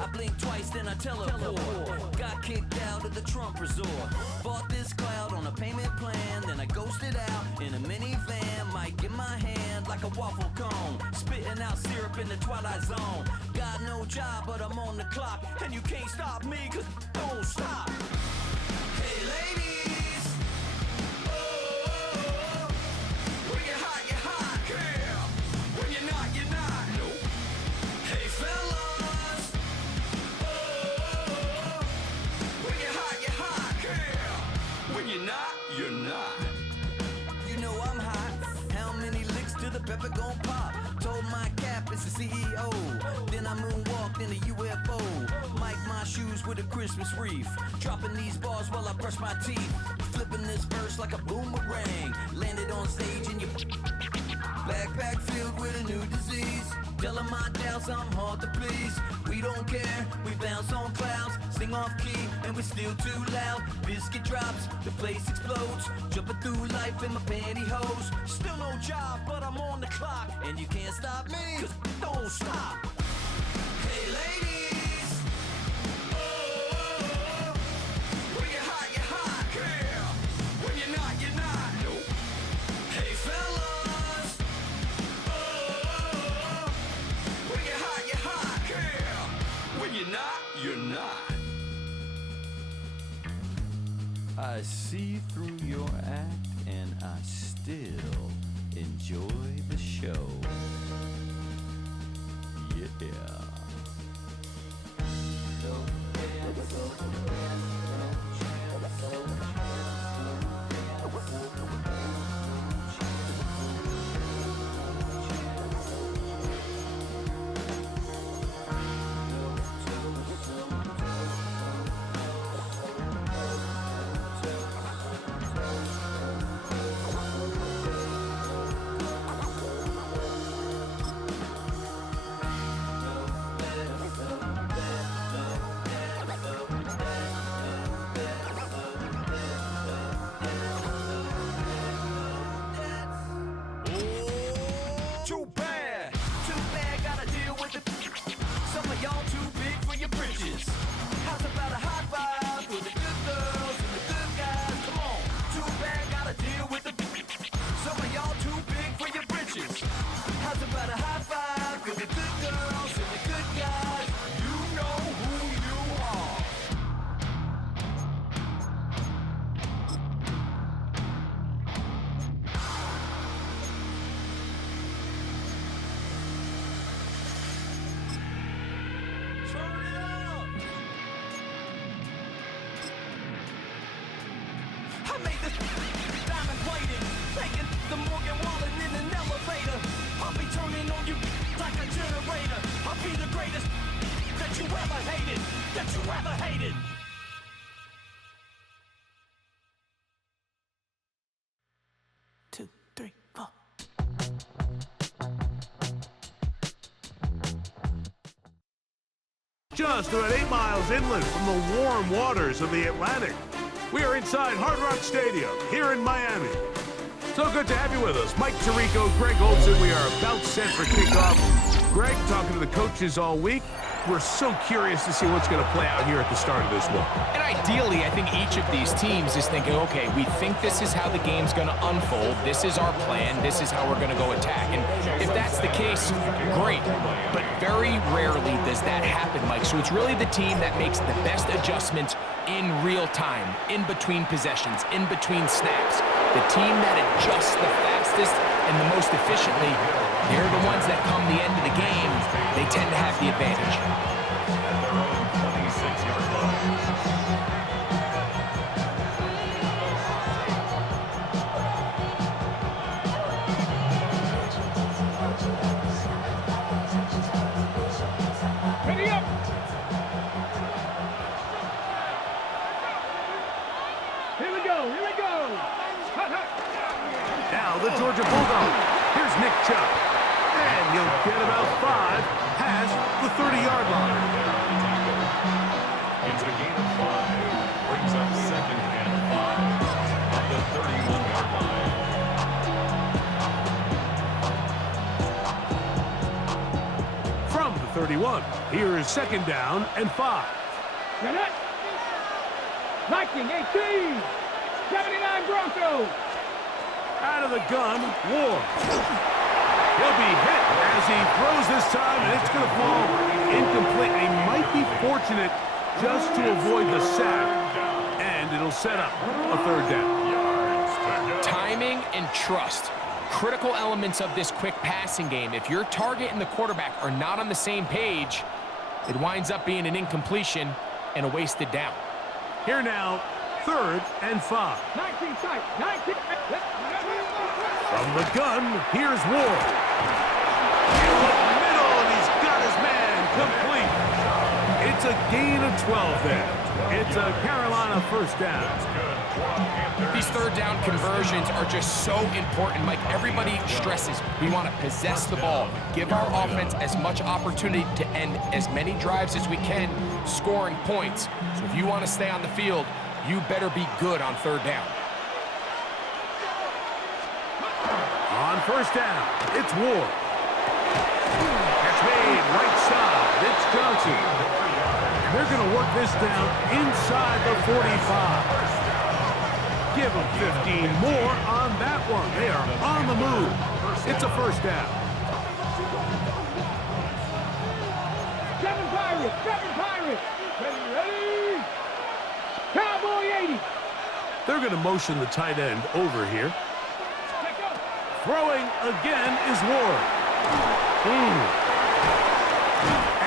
I blink twice, then I teleport. Got kicked out of the Trump resort. Bought this cloud on a payment plan, then I ghosted out in a minivan. Mic in my hand like a waffle cone, spitting out syrup in the twilight zone. Got no job, but I'm on the clock, and you can't stop me, cause don't stop. Hey ladies, oh, when you're hot, girl. When you're not, nope. Hey fellas, oh, when you're hot, girl. When you're not, you're not. You know I'm hot. How many licks till the pepper gon' pop? Told my cap it's the CEO. Then I moonwalked in a UFO. Mike my shoes with a Christmas wreath. Dropping these bars while I brush my teeth. Flipping this verse like a boomerang. Landed on stage in your backpack filled with a new disease. Telling my doubts I'm hard to please. We don't care, we bounce on clouds. Sing off key and we're still too loud. Biscuit drops, the place explodes. Jumping through life in my pantyhose. Still no job, but I'm on the clock. And you can't stop me, cause don't stop. Hey ladies, oh, when you're hot, girl. When you're not, nope. Hey fellas, oh, when you're hot, girl. When you're not, you're not. I see through your act and I still enjoy the show. Yeah. I made this diamond plated, taking the Morgan Wallen in an elevator. I'll be turning on you like a generator. I'll be the greatest that you ever hated. Two, three, four. Just about 8 miles inland from the warm waters of the Atlantic, we are inside Hard Rock Stadium here in Miami. So good to have you with us. Mike Tirico, Greg Olson. We are about set for kickoff. Greg, talking to the coaches all week. We're so curious to see what's going to play out here at the start of this one. And ideally, I think each of these teams is thinking, okay, we think this is how the game's going to unfold. This is our plan. This is how we're going to go attack. And if that's the case, great. But very rarely does that happen, Mike. So it's really the team that makes the best adjustments in real time, in between possessions, in between snaps. The team that adjusts the fastest and the most efficiently, they're the ones that come the end of the game. They tend to have the advantage. At their own 26-yard line. Ready up! Here we go! Now the Georgia Bulldogs. Here's Nick Chubb. And you'll get about 5 past the 30-yard line. It's a gain of 5. Brings up 2nd and 5 on the 31. 31. Here is second down and 5. Viking 18. 79 Broncos. Out of the gun, Ward. He'll be hit as he throws this time, and it's going to fall incomplete. He might be fortunate just to avoid the sack, and it'll set up a third down. Timing and trust. Critical elements of this quick passing game. If your target and the quarterback are not on the same page, it winds up being an incompletion and a wasted down. Here now, third and 5. 19 sight. 19. From the gun, here's Ward. In the middle, and he's got his man complete. It's a gain of 12 there. It's a Carolina first down. These third down conversions are just so important. Mike, everybody stresses we want to possess the ball, give our offense as much opportunity to end as many drives as we can, scoring points. So if you want to stay on the field, you better be good on third down. On first down, it's Ward. Catch made right side. It's Johnson. And they're going to work this down inside the 45. Give them 15 more on that one. They are on the move. It's a first down. 7 Pirates. 7 Pirates. Ready. Cowboy 80. They're going to motion the tight end over here. Throwing again is Ward.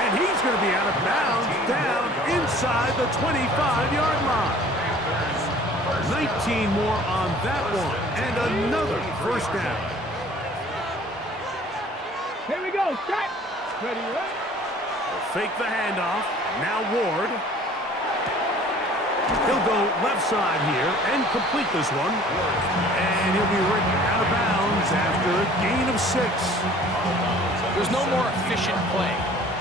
And he's going to be out of bounds down inside the 25-yard line. 19 more on that one, and another first down. Here we go, set. Ready, Fake the handoff. Now Ward. He'll go left side here and complete this one. And he'll be written out of bounds after a gain of 6. There's no more efficient play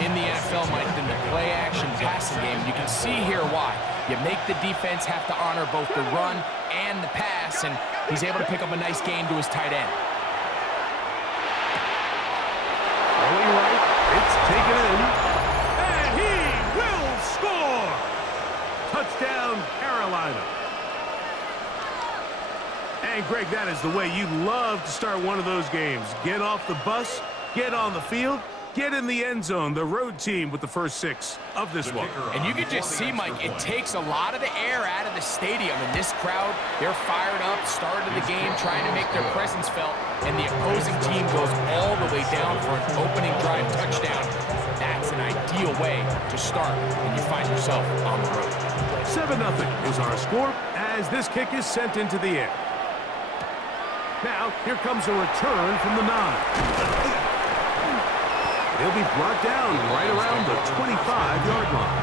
in the NFL, Mike, than the play-action passing game. You can see here why. You make the defense have to honor both the run and the pass, and he's able to pick up a nice gain to his tight end. Early right, it's taken in, and he will score! Touchdown, Carolina. And, Greg, that is the way you love to start one of those games. Get off the bus, get on the field, get in the end zone. The road team with the first 6 of this one. And you can just see, Mike, it takes a lot of the air out of the stadium. And this crowd, they're fired up, started the game trying to make their presence felt. And the opposing team goes all the way down for an opening drive touchdown. That's an ideal way to start when you find yourself on the road. 7-0 is our score as this kick is sent into the air. Now, here comes a return from the 9. He'll be brought down right around the 25-yard line.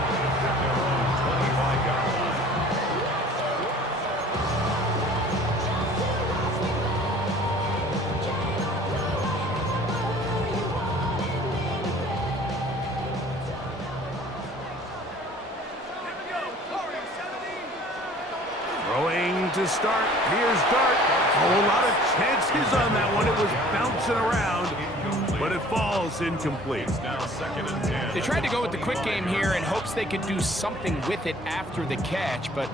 Throwing to start. Here's Dart. A whole lot of chances on that one. It was bouncing around, but it falls incomplete. Now 2nd and 10. They tried to go with the quick game here in hopes they could do something with it after the catch, but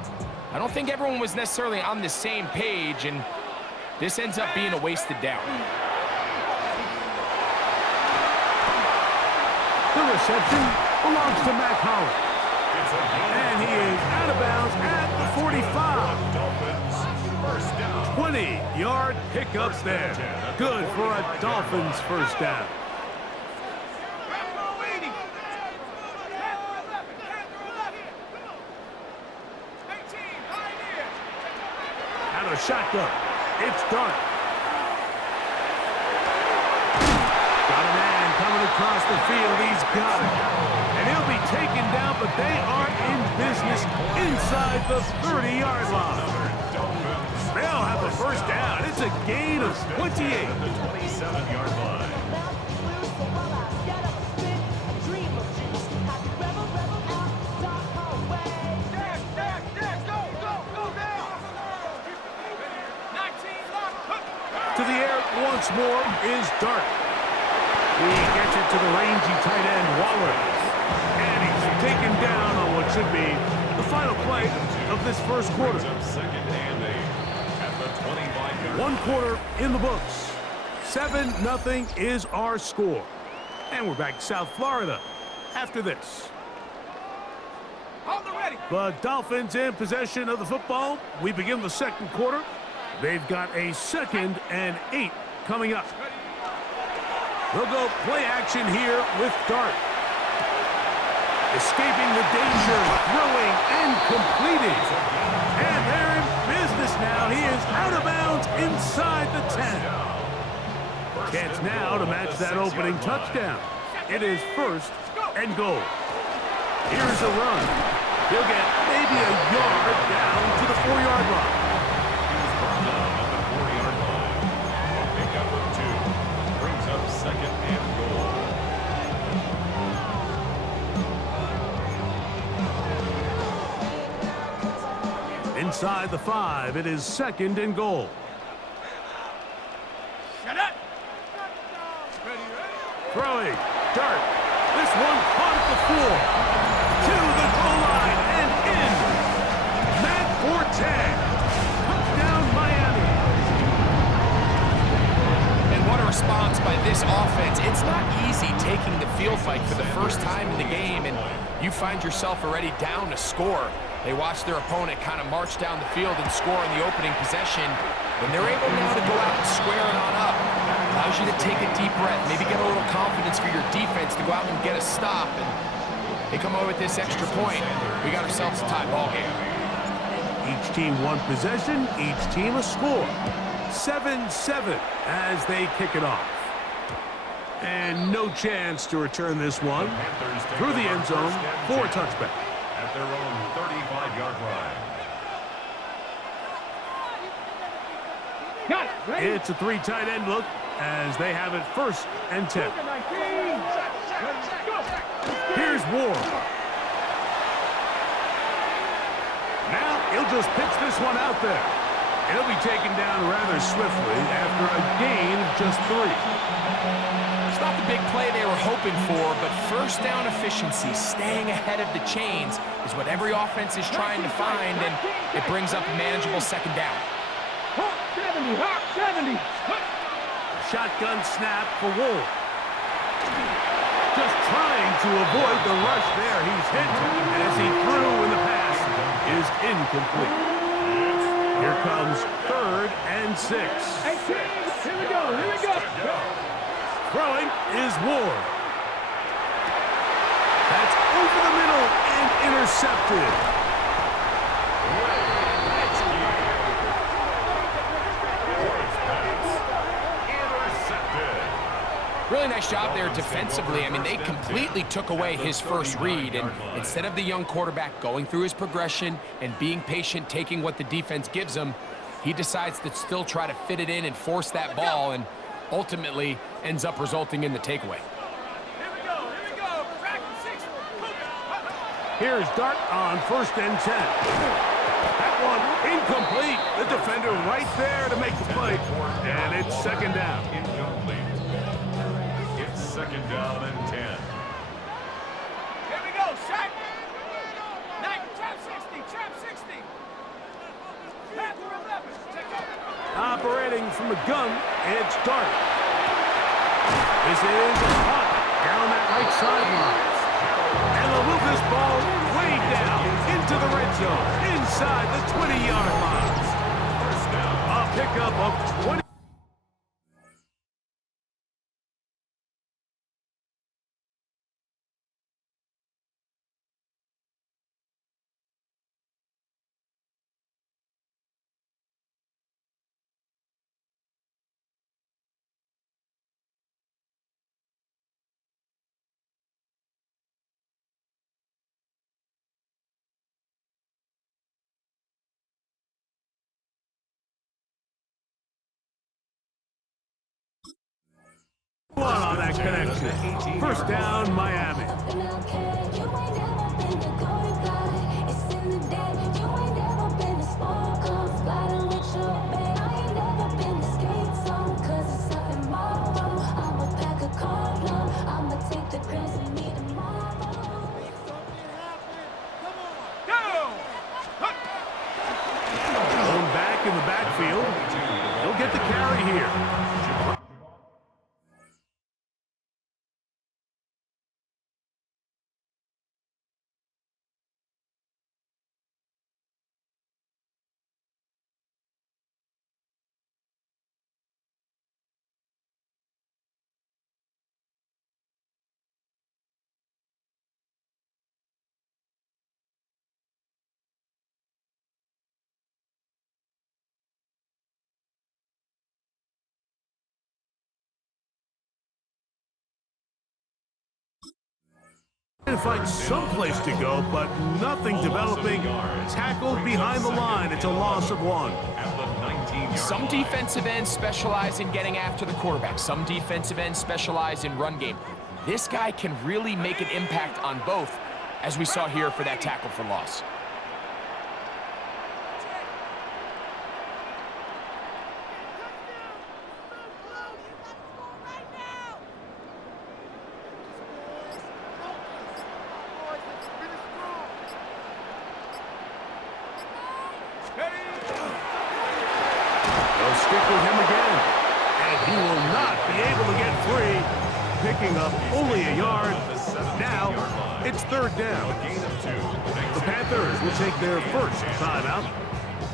I don't think everyone was necessarily on the same page, and this ends up being a wasted down. The reception belongs to Mac Hollins. And he is out of bounds at the 45. Dolphins, first down. 20-yard pickup there. Good for a Dolphins first down. Out of the shotgun, it's Dart. Got a man coming across the field. He's got it. And he'll be taken down, but they are in business inside the 30-yard line. They'll have a first down. It's a gain of 28. The 27-yard line. To the air once more is Dart. He gets it to the rangy tight end, Waller. And he's taken down on what should be the final play of this first quarter. Second and 8 at the 25-yard. One quarter in the books. 7-0 is our score. And we're back to South Florida after this. The Dolphins in possession of the football. We begin the second quarter. They've got a 2nd and 8 coming up. They'll go play action here with Dart. Escaping the danger, throwing and completing. And they're in business now. He is out of bounds inside the 10. Chance now to match that opening touchdown. It is 1st and goal. Here's a run. He'll get maybe a yard down to the 4-yard line. He's brought down at the 4-yard line. Pickup of 2 brings up 2nd and goal. Inside the 5, it is 2nd and goal. Throwing, Dart. This one caught at the 4. To the goal line and in. Matt for 10. Touchdown, Miami. And what a response by this offense. It's not easy taking the field fight for the first time in the game, and you find yourself already down a score. They watch their opponent kind of march down the field and score in the opening possession, and they're able now to go out and square it on up. Allows you to take a deep breath, maybe get a little confidence for your defense to go out and get a stop, and they come over with this extra point. We got ourselves a tie ball game. Each team one possession, each team a score. 7-7 as they kick it off. And no chance to return this one through the end zone for a touchback. At their own 35-yard line. It's a 3 tight end look as they have it 1st and 10. Here's Ward. Now he'll just pitch this one out there. He'll be taken down rather swiftly after a gain of just 3. It's not the big play they were hoping for, but first down efficiency, staying ahead of the chains, is what every offense is trying to find, and it brings up a manageable 2nd down. 70. Shotgun snap for Wolf. Just trying to avoid the rush there. He's hit as he threw and the pass is incomplete. Here comes 3rd and 6. Here we go. Throwing is Ward. That's over the middle and intercepted. Really nice job there defensively. I mean, they completely took away his first read, and instead of the young quarterback going through his progression and being patient, taking what the defense gives him, he decides to still try to fit it in and force that ball, and ultimately ends up resulting in the takeaway. Here's Dart on 1st and 10. That one incomplete. The defender right there to make the play, and it's 2nd down. Incomplete. It's 2nd down and 10. Here we go, sack. Trap 60. Panther 11. Operating from the gun, it's Dart. This is a punt down that right sideline. And they'll move this ball way down into the red zone, inside the 20-yard line. A pickup of 20. On that connection. 1st down, Miami. Cause it's something more. I'm a pack of cards. here. To find someplace to go, but nothing developing. Tackled behind the line. It's a loss of 1. Some defensive ends specialize in getting after the quarterback. Some defensive ends specialize in run game. This guy can really make an impact on both, as we saw here for that tackle for loss. They'll stick with him again, and he will not be able to get free, picking up only a yard. Now, it's 3rd down. The Panthers will take their first timeout.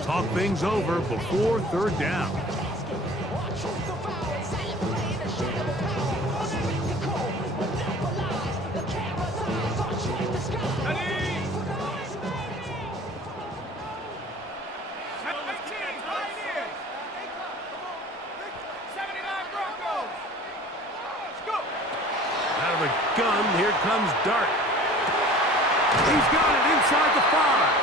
Talk things over before 3rd down. Gun, here comes Dart. He's got it inside the 5.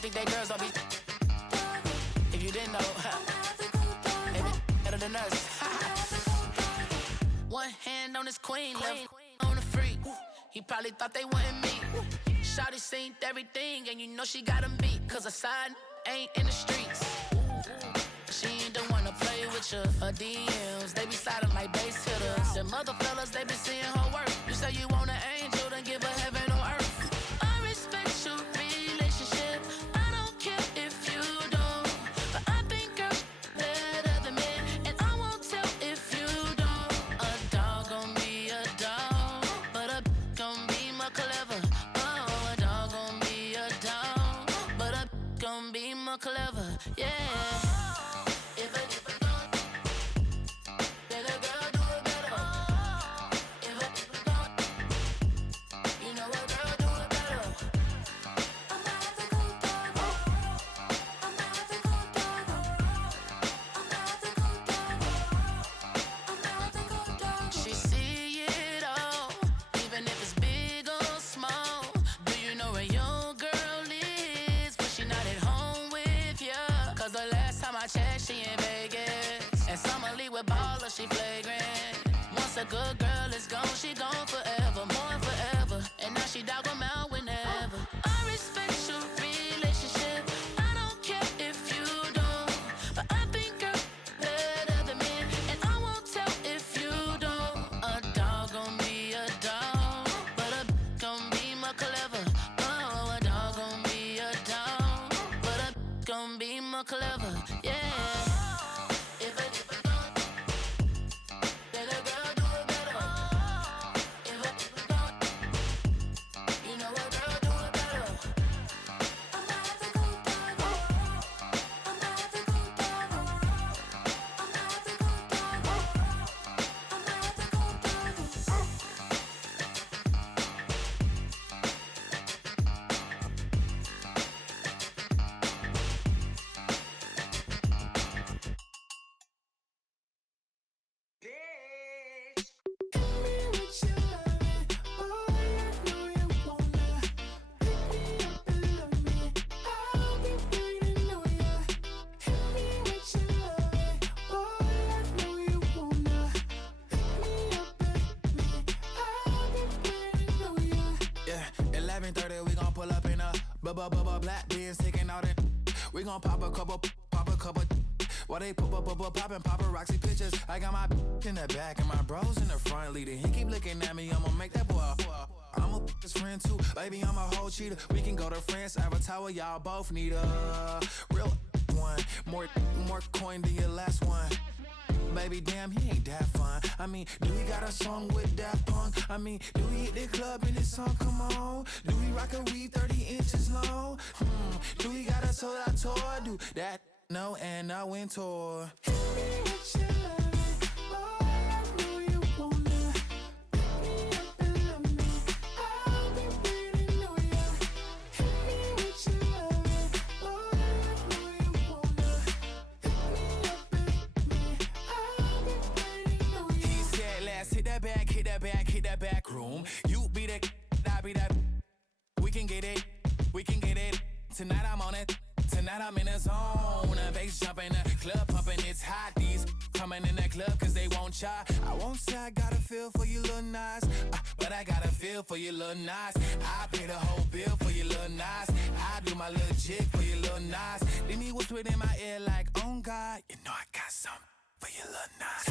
Think they girls don't be. If you didn't know, they be better than us. One hand on his queen, left on the freak. He probably thought they wanted me. Shawty seen everything, and you know she got him beat. Cause her side ain't in the streets. She ain't the one to play with you. Her DMs, they be sliding like base hitters. The mother fellas, they be seeing her work. You say you want an angel, then give her heaven on earth. I respect your relationship. I don't care if you don't. But I think girls better than men. And I won't tell if you don't. A dog gon' be a dog, but a gon' be more clever. Oh, a dog gon' be a dog, but a gon' be more clever. Yeah. She flagrant. Once a good girl is gone, she gone forever, more than forever. And now she dog them out whenever. I respect your relationship. I don't care if you don't. But I think girls better than men. And I won't tell if you don't. A dog gon' be a dog, but a gon' be more clever. Oh, a dog gon' be a dog, but a gon' be more clever. Yeah. Black beans taking all that. We gon' pop a couple. While they poppin' paparazzi pictures. I got my in the back and my bros in the front leading. He keep looking at me, I'ma make that boy. I'm a his friend too, baby, I'm a whole cheater. We can go to France, Avatar, y'all both need a real one. More coin than your last one. Baby, damn, he ain't that fun. I mean, do he got a song with Daft Punk? I mean, do he hit the club in his song? Come on. Do he rock a weave 30 inches long? Do he got a sold out tour? Do that? No, and I went tour. Hit me with your love, boy, I know you wanna. Pick me up and love me. I'll be waiting on ya. Hit me with your love, boy, I know you wanna. Pick me up and love me. I'll be waiting on ya. He said, let's hit that back room. You be the, I be that. We can get it. Tonight I'm on it. Tonight I'm in a zone. A bass jumping, a club pumping, it's hot. These coming in the club cause they won't try. I won't say I got a feel for you little nice, but I got a feel for you little nice. I pay the whole bill for you little nice. I do my little jig for you little nice. Then he whispered in my ear like, oh God, you know I got something for you little nice.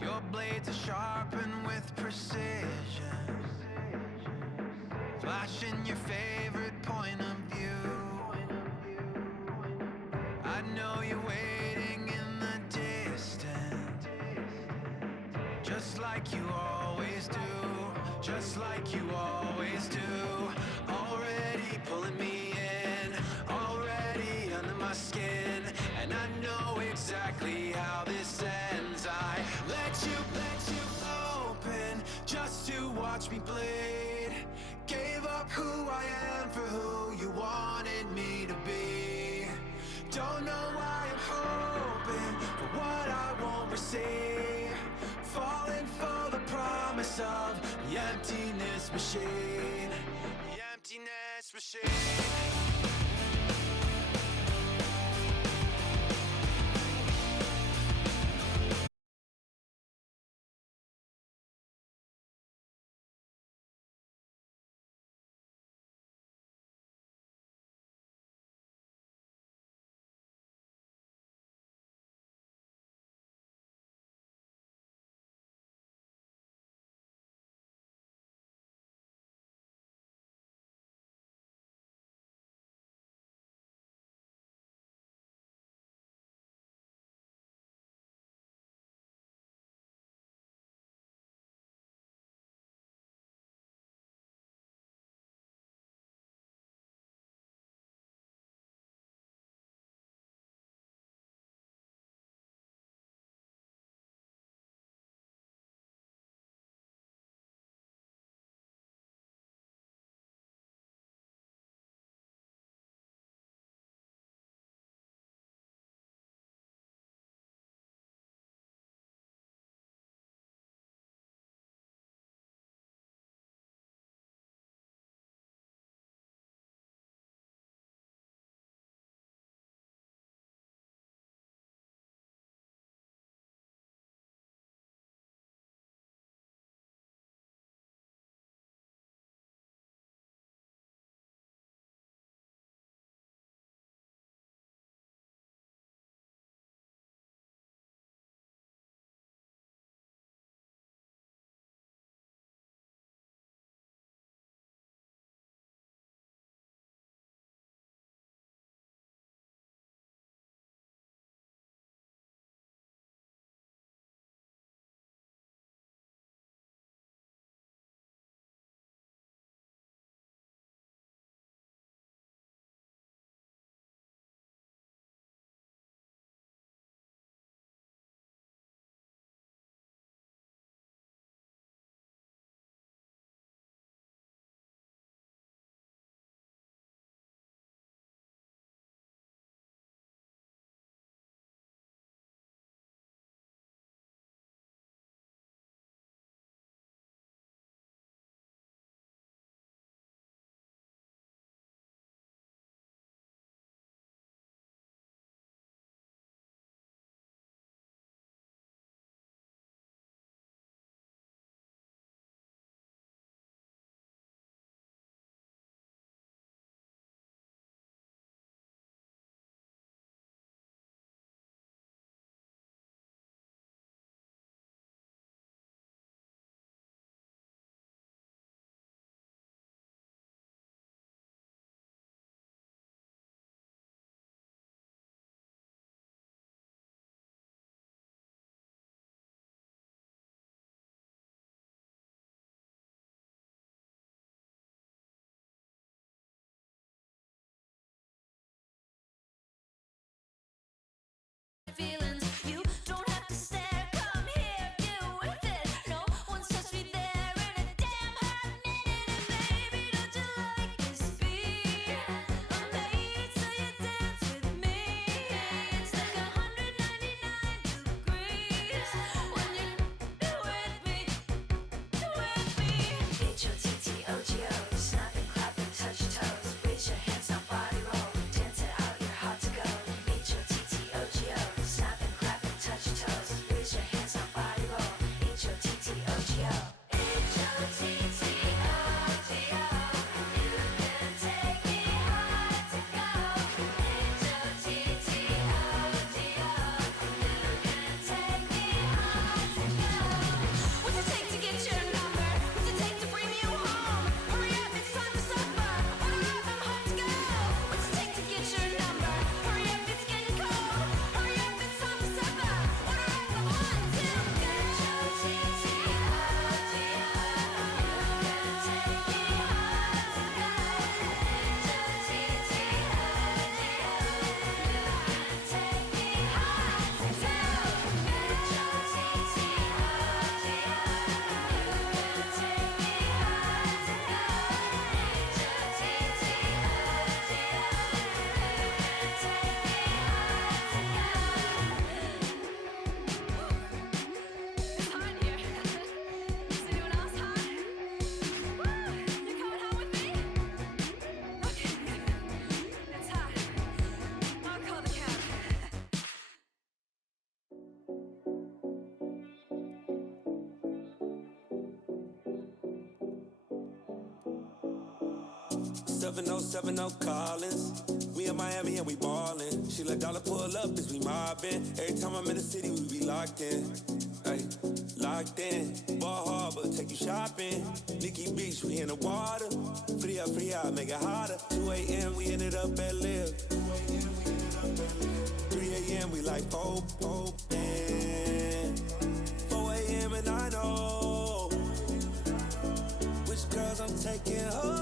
Your blades are sharpened with precision, flashing your favorite point of view. I know you're waiting in the distance, just like you always do, just like you always do. Already pulling me in, already under my skin, and I know exactly how this ends. I let you open just to watch me bleed. Gave up who I am for who you wanted me to be. Don't know why I'm hoping for what I won't receive. Falling for the promise of the emptiness machine. The emptiness machine. 7070 Collins. We in Miami and we ballin'. She let dollar pull up as we mobbin'. Every time I'm in the city, we be locked in. Ay, locked in. Ball Harbor, take you shopping. Nikki Beach, we in the water. Free up, make it hotter. 2 a.m., we ended up at Live. 3 a.m., we like 4 a.m. and I know which girls I'm taking home.